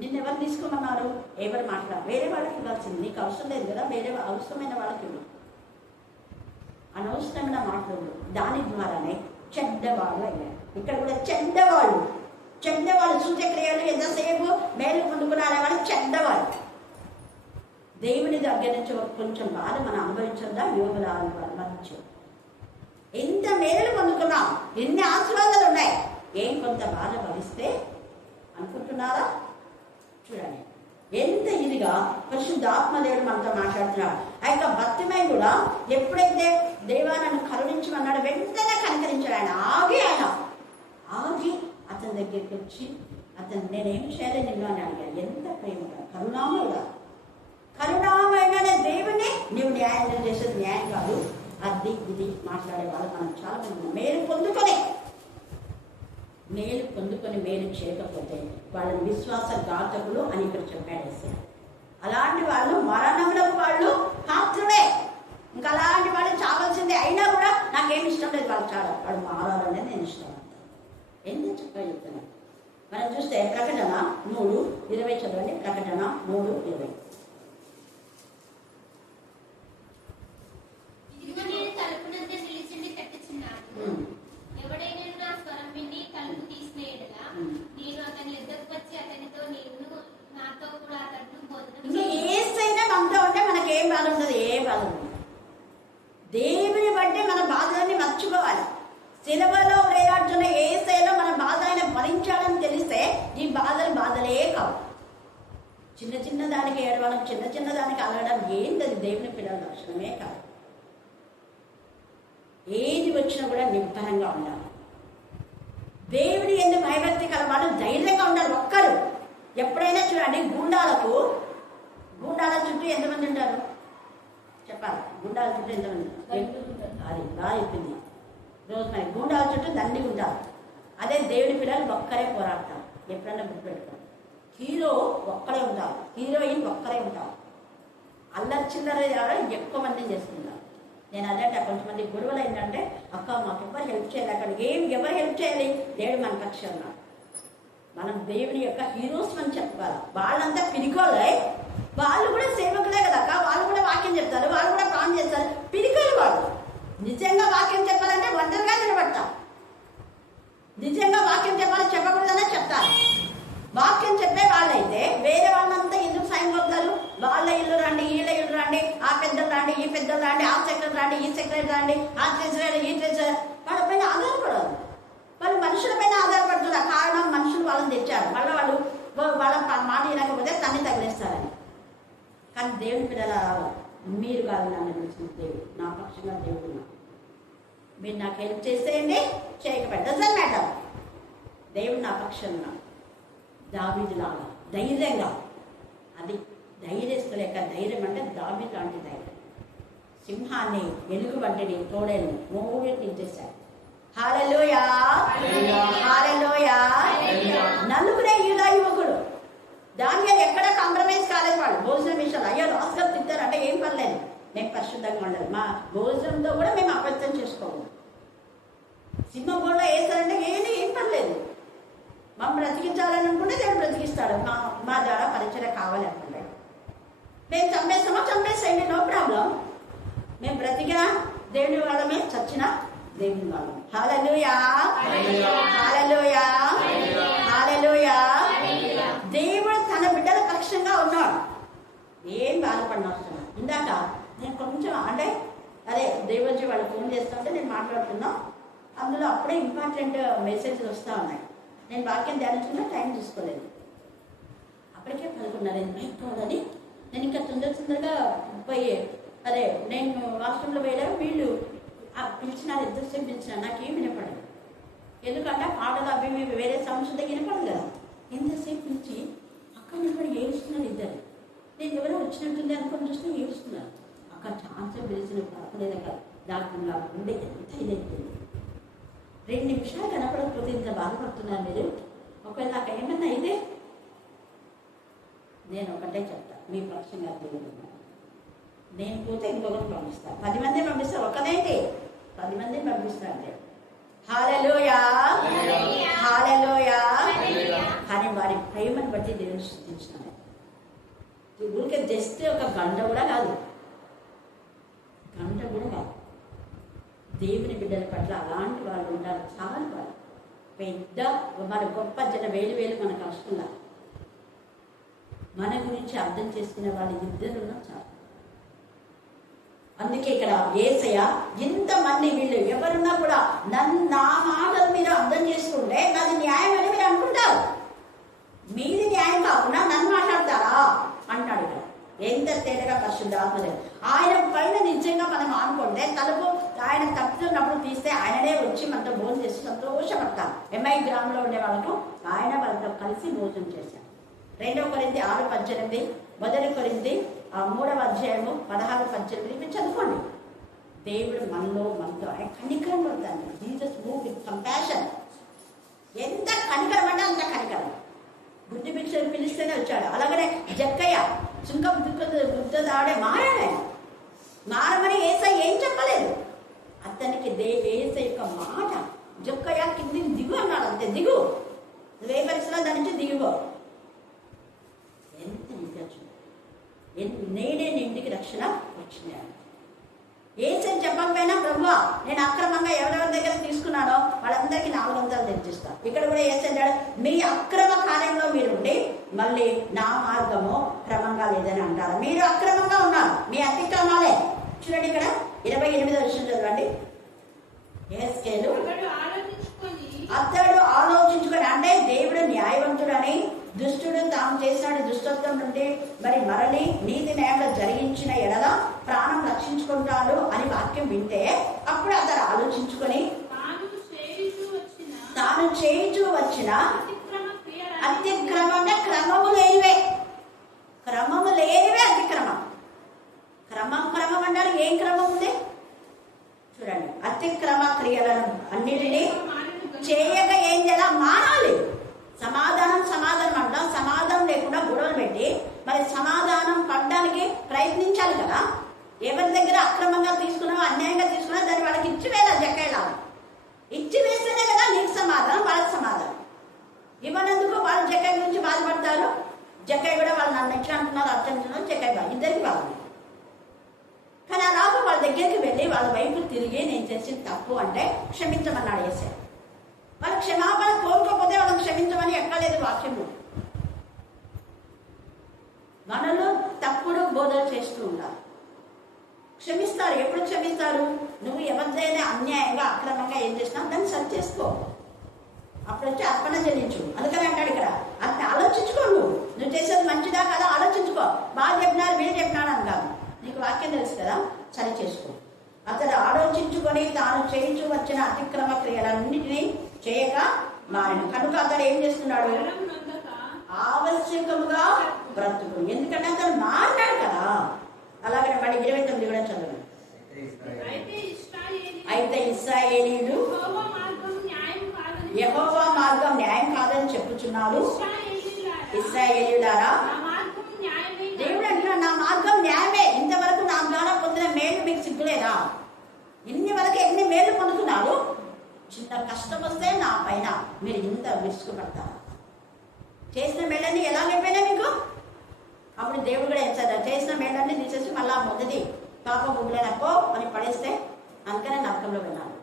నిన్నెవరు తీసుకోమన్నారు, ఎవరు మాట్లాడారు, వేరే వాళ్ళకి ఇవ్వాల్సింది, నీకు అవసరం లేదు కదా, వేరే అవసరమైన వాళ్ళకి ఇవ్వు. అనవసరమైన మాట్లాడు, దాని ద్వారానే చెడ్డవాళ్ళు అయ్యారు. ఇక్కడ కూడా చెడ్డవాళ్ళు సూచక్రియలు ఎంతసేపు మేలు పొందుకున్నారే వాళ్ళు చెడ్డవాళ్ళు. దేవుని దగ్గర నుంచి కొంచెం బాధ మనం అనుభవించదా, యోగుల అనుభవించు. ఎంత మేలు పొందుకున్నాం, ఎన్ని ఆశీర్వాదాలు ఉన్నాయి, ఏం కొంత బాధ భరిస్తే అనుకుంటున్నారా? చూడండి ఎంత ఇదిగా పరిశుద్ధాత్మదేవుడు మనతో మాట్లాడుతున్నాడు. ఆ యొక్క భక్తిమై కూడా ఎప్పుడైతే దేవా నన్ను కరుణించమన్నాడు, వెంటనే కనికరించాడు. ఆయన ఆగి అతని దగ్గరికి వచ్చి అతను నేనేం చేయలేదు నిన్ను అని అడిగాడు. ఎంత ప్రేమగా కరుణామైన దేవుని నీవు న్యాయం చేసేది న్యాయం కాదు, అది ఇది మాట్లాడే వాళ్ళు మనం చాలా మంది. మేలు పొందుకొని మేలు చేయకపోతే వాళ్ళని విశ్వాసఘాతకులు అని ఇక్కడ చెప్పాడు. అలాంటి వాళ్ళు మరణములకు వాళ్ళు పాత్రుడే. ఇంకా అలాంటి వాళ్ళు చావాల్సిందే. అయినా కూడా నాకేమి ఇష్టం లేదు వాళ్ళు చాలా, వాడు మారాలనేది నేను ఇష్టం. ఎందుకు చెప్పాలి చెప్తున్నాను. మనం చూస్తే ప్రకటన 3:20 చదవండి. ప్రకటన 3:20. మనకేం బాధ ఉంటుంది, ఏ బాధ ఉంటుంది. దేవుని బట్టి మన బాధలన్నీ మర్చిపోవాలి. సిలువలో వేలాడుతున్న యేసయ్యలో మన బాధ ఆయన భరించాలని తెలిస్తే ఈ బాధలే కావు. చిన్న దానికి ఏడవడం, చిన్న దానికి అలగడం ఏంటది దేవుని పిల్లల లక్షణమే కాదు. ఏది వచ్చినా కూడా నిబ్బరంగా ఉండాలి. దేవుని ఎందుకు భయభక్తి కల వాళ్ళు ధైర్యంగా ఉండాలి. ఒక్కరు ఎప్పుడైనా చూడండి, గూండాల చుట్టూ ఎంతమంది ఉంటారు చెప్పాలి? గుండాల చుట్టూ ఎంతమంది? అది బాగా చెప్పింది రోజు. మరి గూండాల చుట్టూ దండి ఉంటారు. అదే దేవుడి పిల్లలు ఒక్కరే పోరాడతారు. ఎప్పుడైనా గుర్తుపెట్టుకోండి. హీరో ఒక్కరే ఉంటారు, హీరోయిన్ ఒక్కరే ఉంటారు. అల్లరి చిల్లర ఎక్కువ మందిని చేస్తున్నారు. నేను అదే కొంతమంది గొడవలు ఏంటంటే, అక్క మాకు ఎవరు హెల్ప్ చేయాలి, అక్కడ ఎవరు హెల్ప్ చేయాలి? దేవుడు మన పక్షి అన్నాడు. మనం దేవుని యొక్క హీరోస్ అని చెప్పుకోవాలి. వాళ్ళంతా పిరికోలే, వాళ్ళు కూడా సేవకులే కదా అక్క, వాళ్ళు కూడా వాక్యం చెప్తారు, వాళ్ళు కూడా ప్రాణం చేస్తారు. పిరికోలు వాళ్ళు. నిజంగా వాక్యం చెప్పాలంటే ఒంటరిగా నిలబడతారు. నిజంగా వాక్యం చెప్పాలి, చెప్పకూడదనే చెప్తారు. వాక్యం చెప్పే వాళ్ళైతే వేరే వాళ్ళంతా ఎందుకు సాయం పొందుతారు? వాళ్ళ ఇల్లు రండి, వీళ్ళ ఇల్లు రండి, ఆ పెద్దలు రండి, ఈ పెద్దలు రండి, ఆ సెక్రటరీ రండి, ఈ సెక్రటరీ రండి, ఆ ట్రెజరీ, ఈ ట్రెజరీ. వాళ్ళ పైన ఆధారపడదు. వాళ్ళు మనుషుల పైన ఆధారపడుతున్నారు. కారణం మనుషులు వాళ్ళని తెచ్చారు. మళ్ళీ వాళ్ళ మాట వినకపోతే తన్ని తగిలిస్తారని. కానీ దేవుని పిల్లల మీరు కాదు నన్ను పిలిచిన దేవుడు, నా పక్షంగా దేవుడు ఉన్నా. మీరు నాకు హెల్ప్ చేసేయండి, చేయకపోతే డజంట్ మ్యాటర్. దేవుడు నా పక్షంగా దావీదులాగా ధైర్యంగా, అది ధైర్యస్తులేక ధైర్యం అంటే దావీదు లాంటి ధైర్యం. సింహాన్ని, ఎలుగుబంటిని, తోడేలను మూడింటిని చేశారు. హల్లెలూయా, హల్లెలూయా. నలుగురే యూదా యువకుడు. దానియేలు ఎక్కడ కాంప్రమైజ్ కాలేదు. వాళ్ళు భోజనం విషయాలు అయ్యో రాసుగా తింటారంటే ఏం పర్లేదు, మేము పరిశుద్ధంగా ఉండాలి, మా భోజనంతో కూడా మేము అబద్ధం చేసుకోవాలి. సింహం బోర్లో వేస్తారంటే ఏం పర్లేదు, మా బ్రతికించాలని అనుకుంటే దేవుడు బ్రతికిస్తాడు. మా ద్వారా పరిచయం కావాలి అనుకుంటాడు. మేము చంపేసేయండి, నో ప్రాబ్లం. మేము బ్రతికినా దేవుని వాళ్ళమే, చచ్చినా దేవుని వాళ్ళం. హల్లెలూయా, హల్లెలూయా, హల్లెలూయా. దేవుడు తన బిడ్డల పక్షంగా ఉన్నాడు. ఏం బాధపడిన అవసరం. ఇందాక నేను కొంచెం అంటే అదే దేవుడి వాళ్ళు ఫోన్ చేస్తుంటే నేను మాట్లాడుతున్నా. అందులో అప్పుడే ఇంపార్టెంట్ మెసేజ్లు వస్తూ ఉన్నాయి. నేను వాక్యం ధ్యానించుకున్నా, టైం చూసుకోలేదు. అప్పటికే 11:30 అయిపోవాలని నేను ఇంకా తొందరగా పోయి అదే నేను వాష్రూమ్లో పోయా. వీళ్ళు పిలిచినారు, ఎంతసేపు పిలిచినా నాకేం వినపడదు. ఎందుకంటే పాటలు అవి వేరే సమస్య దగ్గర వినపడదు కదా. ఎంతసేపు పిలిచి అక్కడ నిలబడి ఏడుస్తున్నారు ఇద్దరు. నేను ఎవరో వచ్చినట్టుంది అనుకుని చూస్తే ఏడుస్తున్నారు. అక్కడ ఛాన్స్ పిలిచినప్పుడు అప్పుడేదాక దాకుండా ఉండే ఎంత ఇదైతుంది. 2 నిమిషాలు కనపడకపోతే ఇంత బాధపడుతున్నారు మీరు. ఒకవేళ నాకు ఏమన్నా అయితే నేను ఒకటే చెప్తా, మీ పక్షంగా దేవుడు నేను పోతే ఇంకొకరిని పంపిస్తాను. 10 మందిని పంపిస్తాను, ఒక్కనైతే 10 మందిని పంపిస్తాను దేవుడు. హల్లెలూయా, హల్లెలూయా. కానీ వారి ప్రేమను బట్టి దేవుని స్తుతించాను. ఊరికే జస్ట్ ఒక గంట కూడా కాదు. దేవుని బిడ్డల పట్ల అలాంటి వాళ్ళు ఉంటారు. చాలా వాళ్ళు పెద్ద మన గొప్ప జన వేలు మనకు అవసరం. మన గురించి అర్థం చేసుకునే వాళ్ళు ఇద్దరున్నా చాలు. అందుకే ఇక్కడ యేసయ్య ఇంతమంది వీళ్ళు ఎవరున్నా కూడా నా మాటలు మీరు అర్థం చేసుకుంటే నాది న్యాయం అని మీరు అనుకుంటారు. మీది న్యాయం కాకుండా నన్ను మాట్లాడతారా అంటాడు. ఇక్కడ ఎంత తేలిగా పరిశుద్ధాత్మ ఆయన పైన నిజంగా మనం అనుకుంటే తలుపు ఆయన తప్పుతున్నప్పుడు తీస్తే ఆయననే వచ్చి మనతో భోజనం చేసి సంతోషపడతాం. ఎంఐ గ్రామంలో ఉండే వాళ్ళకు ఆయన వాళ్ళతో కలిసి భోజనం చేశారు. 2 కొరింథీ 6:18, 1 కొరింథీ 3:16, 16-18 మీరు చదువుకోండి. దేవుడు మనతో ఆయన కనికరం పడతాను. Jesus move with compassion. ఎంత కనికరం అంటే అంత కనికరం. బుద్ధి భిక్షలు పిలిస్తేనే వచ్చాడు. అలాగనే జక్కయ్య చుంకం బుద్ధదాడే మారమని యేసయ్య ఏం చెప్పలేదు. అతనికి యేసయ్య యొక్క మాట జక్కయ్య కింది దిగు అన్నాడు. అంతే, దిగు, నువ్వే పరిస్థితిలో దాని నుంచి దిగుగో. ఎంత నేనే నీ ఇంటికి రక్షణ వచ్చినాను. యేసయ్య చెప్పకపోయినా ప్రభువా నేను అక్రమంగా ఎవరెవరి దగ్గర తీసుకున్నానో వాళ్ళందరికీ 400 తెచ్చిస్తాను. ఇక్కడ కూడా యేసయ్య మీ అక్రమ కార్యంలో మీరుండి మళ్ళీ నా మార్గము క్రమంగా లేదని అంటారు. మీరు అక్రమంగా ఉన్నారు, మీ అతిక్రమాలే. చూడండి ఇక్కడ 28వ వచనం చదవండి. యెహెజ్కేలు అతడు ఆలోచించుకొని, అంటే దేవుడు న్యాయవంతుడని దుష్టుడు తాము చేసిన దుష్టత్వం నుండి మరలి నీతి న్యాయంలో జరిగించిన ఎడల ప్రాణం రక్షించుకుంటాడు అని వాక్యం వింటే అప్పుడు అతడు ఆలోచించుకొని తాను చేయించు వచ్చిన అతిక్రమంగా క్రమము అతిక్రమ క్రియలను అన్నిటినీ చేయక ఏం చేయాలి? మానాలి. సమాధానం అంటాం. సమాధానం లేకుండా గొడవలు పెట్టి మరి సమాధానం పడడానికి ప్రయత్నించాలి కదా. ఎవరి దగ్గర అక్రమంగా తీసుకున్నావో అన్యాయంగా తీసుకున్నావో దాన్ని వాళ్ళకి ఇచ్చి వేయాలి. జక్కయ్యలాగా ఇచ్చి వేస్తేనే కదా నీకు సమాధానం, వాళ్ళకి సమాధానం. ఇవ్వనందుకు వాళ్ళు జక్కయ్య గురించి బాధపడతారు. జక్కయ్య కూడా వాళ్ళు నన్ను ఎట్లా అంటున్నారు అర్థం చేస్తున్నారు. జక్కయ్య ఇద్దరికి బాధ. కానీ అలాగే వాళ్ళ దగ్గరికి వెళ్ళి వాళ్ళ వైపు తిరిగి నేను చేసిన తప్పు అంటే క్షమించమన్నాడు యేసయ్య. వాళ్ళ క్షమాపణ కోరుకోకపోతే వాళ్ళని క్షమించమని ఎక్కలేదు వాక్యంలో. మనలో తప్పుడు బోధలు చేస్తూ ఉంటారు. క్షమిస్తారు. ఎప్పుడు క్షమిస్తారు? నువ్వు ఎవరిదైనా అన్యాయంగా అక్రమంగా ఏం చేసినా దాన్ని సరి చేసుకో. అప్పుడు వచ్చి అర్పణ చెల్లించు. అందుకని అంటాడు ఇక్కడ, అంత ఆలోచించుకో. నువ్వు చేసేది మంచిదా కదా ఆలోచించుకో. బాగా చెప్పినారు వీళ్ళు చెప్పినాడు అని కాదు. నీకు వాక్యం తెలుసు కదా, సరి చేసుకో. అతడు ఆలోచించుకొని తాను చేయించు వచ్చిన అతిక్రమ క్రియలన్నింటినీ చేయక మారను. కనుక అతడు ఏం చేస్తున్నాడు? ఆవశ్యకముగా బ్రతుకు. ఎందుకంటే అతను మారినాడు కదా. అలాగనే మళ్ళీ 29 కూడా చదవండి. అయితే ఇశ్రాయేలీయులు యెహోవా మార్గం న్యాయం కాదని చెప్పుచున్నారు. ఇశ్రాయేలీయులారా, దేవుడు అంటున్నాడు నా మార్గం న్యాయమే. ఇంతవరకు నా ద్వారా పొందిన మేలు మీకు సిగ్గులేదా? ఇన్ని వరకు ఎన్ని మేలు పొందుతున్నారు. చిన్న కష్టం వస్తే నా పైన మీరు ఇంత విరుచుకుపడతారు. చేసిన మేళ్ళని ఎలాగైపోయినా మీకు. అప్పుడు దేవుడు కూడా ఏం చేద్దాం, చేసిన మేళ్ళని తీసేసి మళ్ళా మొదటి పాప గుడ్లనకో అని పడేస్తే అందుకనే నరకంలో వెళ్ళాలి.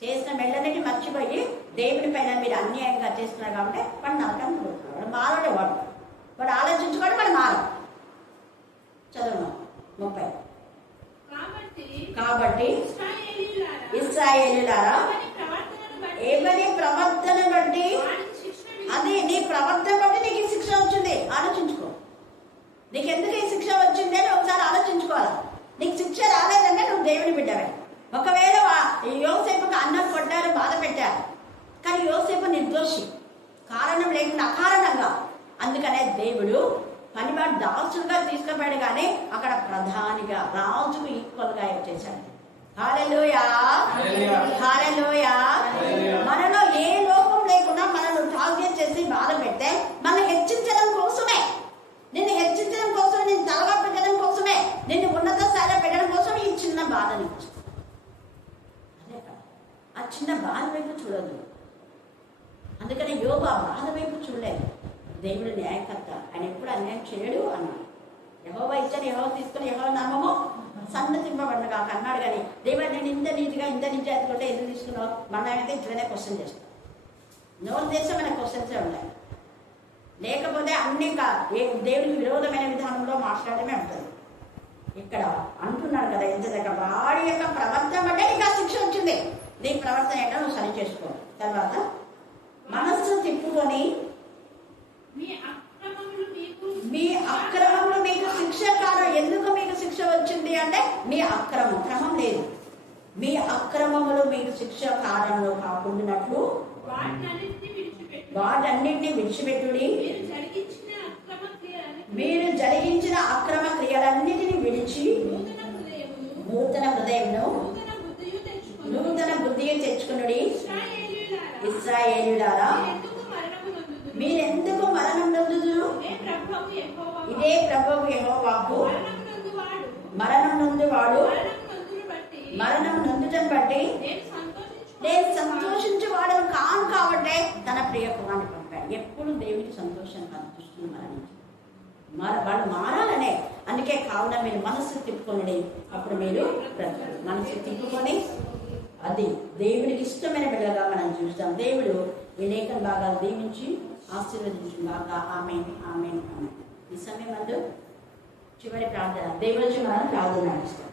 చేసిన మెళ్ళన్నిటి మర్చిపోయి దేవుని పైన మీరు అన్యాయంగా చేస్తున్నారు కాబట్టి వాడు నరకానికి పోతున్నాడు. వాడు మారడే. వాడు ఆలోచించుకోవడం వాడు మార. చదువు 30. కాబట్టి ఇశ్రాయేలీయులారా, ఎవరి ప్రవర్తన బట్టి అది నీ ప్రవర్తన బట్టి నీకు ఈ శిక్ష వచ్చింది. ఆలోచించుకో. నీకు ఎందుకు ఈ శిక్ష వచ్చింది అని ఒకసారి ఆలోచించుకోవాలి. నీకు శిక్ష రాలేదంటే నువ్వు దేవుని బిడ్డవే. ఒకవేళ యోసేపుకి అన్నం కొట్టారు, బాధ పెట్టారు, కానీ యోసేపు నిర్దోషి, కారణం లేకుండా అకారణంగా. అందుకనే దేవుడు పనివాడు దాసుడుగా తీసుకుపోయాడు, కానీ అక్కడ ప్రధానిగా రాజుకు ఈక్వల్ గా చేశాడు. హల్లెలూయా, హల్లెలూయా. మనలో ఏ లోపం లేకుండా మనల్ని టార్గెట్ చేసి బాధ పెడితే మనం హెచ్చించడం కోసమే, నిన్ను హెచ్చించడం కోసమే, నిన్ను తలగా పెట్టడం కోసమే, నిన్ను ఉన్నత స్థాయిలో పెట్టడం కోసం ఈ చిన్న బాధని. అదే కదా, ఆ చిన్న బాధ వైపు చూడదు. అందుకని యోబు ఆ బాధ వైపు చూడలేదు. దేవుడు న్యాయకర్త, ఆయన ఎప్పుడు అన్యాయం చేయడు అన్నాడు. యెహోవా ఇచ్చాను, యెహోవా తీసుకుని యెహోవా నామము సన్నతింపబడగా అన్నాడు. కానీ దేవుడు నేను ఇంత నీతిగా ఇంత నిజాయితీ కూడా ఎందుకు తీసుకున్నావు? మనమైతే ఇట్లనే క్వశ్చన్ చేస్తాం. నోరు దేశం మన క్వశ్చన్సే ఉన్నాయి. లేకపోతే అన్ని దేవుడికి విరోధమైన విధానంలో మాట్లాడమే ఉంటుంది. ఇక్కడ అంటున్నాడు కదా, ఎంత దగ్గర వాడి యొక్క ప్రవర్తన బట్టే నీకు ఆ శిక్ష వచ్చింది. నీ ప్రవర్తన ఏంటో నువ్వు సరి చేసుకో. తర్వాత మనస్సు తిప్పుకొని మీ అక్రమములు మీకు శిక్ష కాదు. ఎందుకు మీకు శిక్ష వచ్చింది అంటే మీ అక్రమం, క్రమం లేదు. మీ అక్రమములు మీకు శిక్ష కారణంలో కాకుండానట్లు వాటన్నిటిని విడిచిపెట్టుడి. మీరు జరిగించిన అక్రమ క్రియలన్నిటిని విడిచి నూతన హృదయంను నూతన బుద్ధిని తెచ్చుకునుడి. ఇశ్రాయేలీయులారా, మీరెందుకు మరణం నొందుదురు? ఇదే ప్రభువు యెహోవాకు మరణం నొందువాడు మరణం నొందుటం బట్టి నేను సంతోషించేవాడు కాను కాబట్టి తన ప్రియ కుమారుని పంపాడు. ఎప్పుడు దేవుడికి సంతోషాన్ని కలుగుతుంది మరణించి వాళ్ళు మారాలనే. అందుకే కావున మీరు మనస్సు తిప్పుకొని అప్పుడు మీరు మనస్సు తిప్పుకొని అది దేవుడికి ఇష్టమైన బిడ్డగా మనం చూస్తాం. దేవుడు ఈ లేఖన భాగాలు దీవించి ఆశీర్వదించిన బాగా ఆమేన్, ఆమేన్, ఆమేన్. ఈ సమయం చివరి ప్రార్థన దేవుడి మనం ప్రార్థన నడుస్తాం.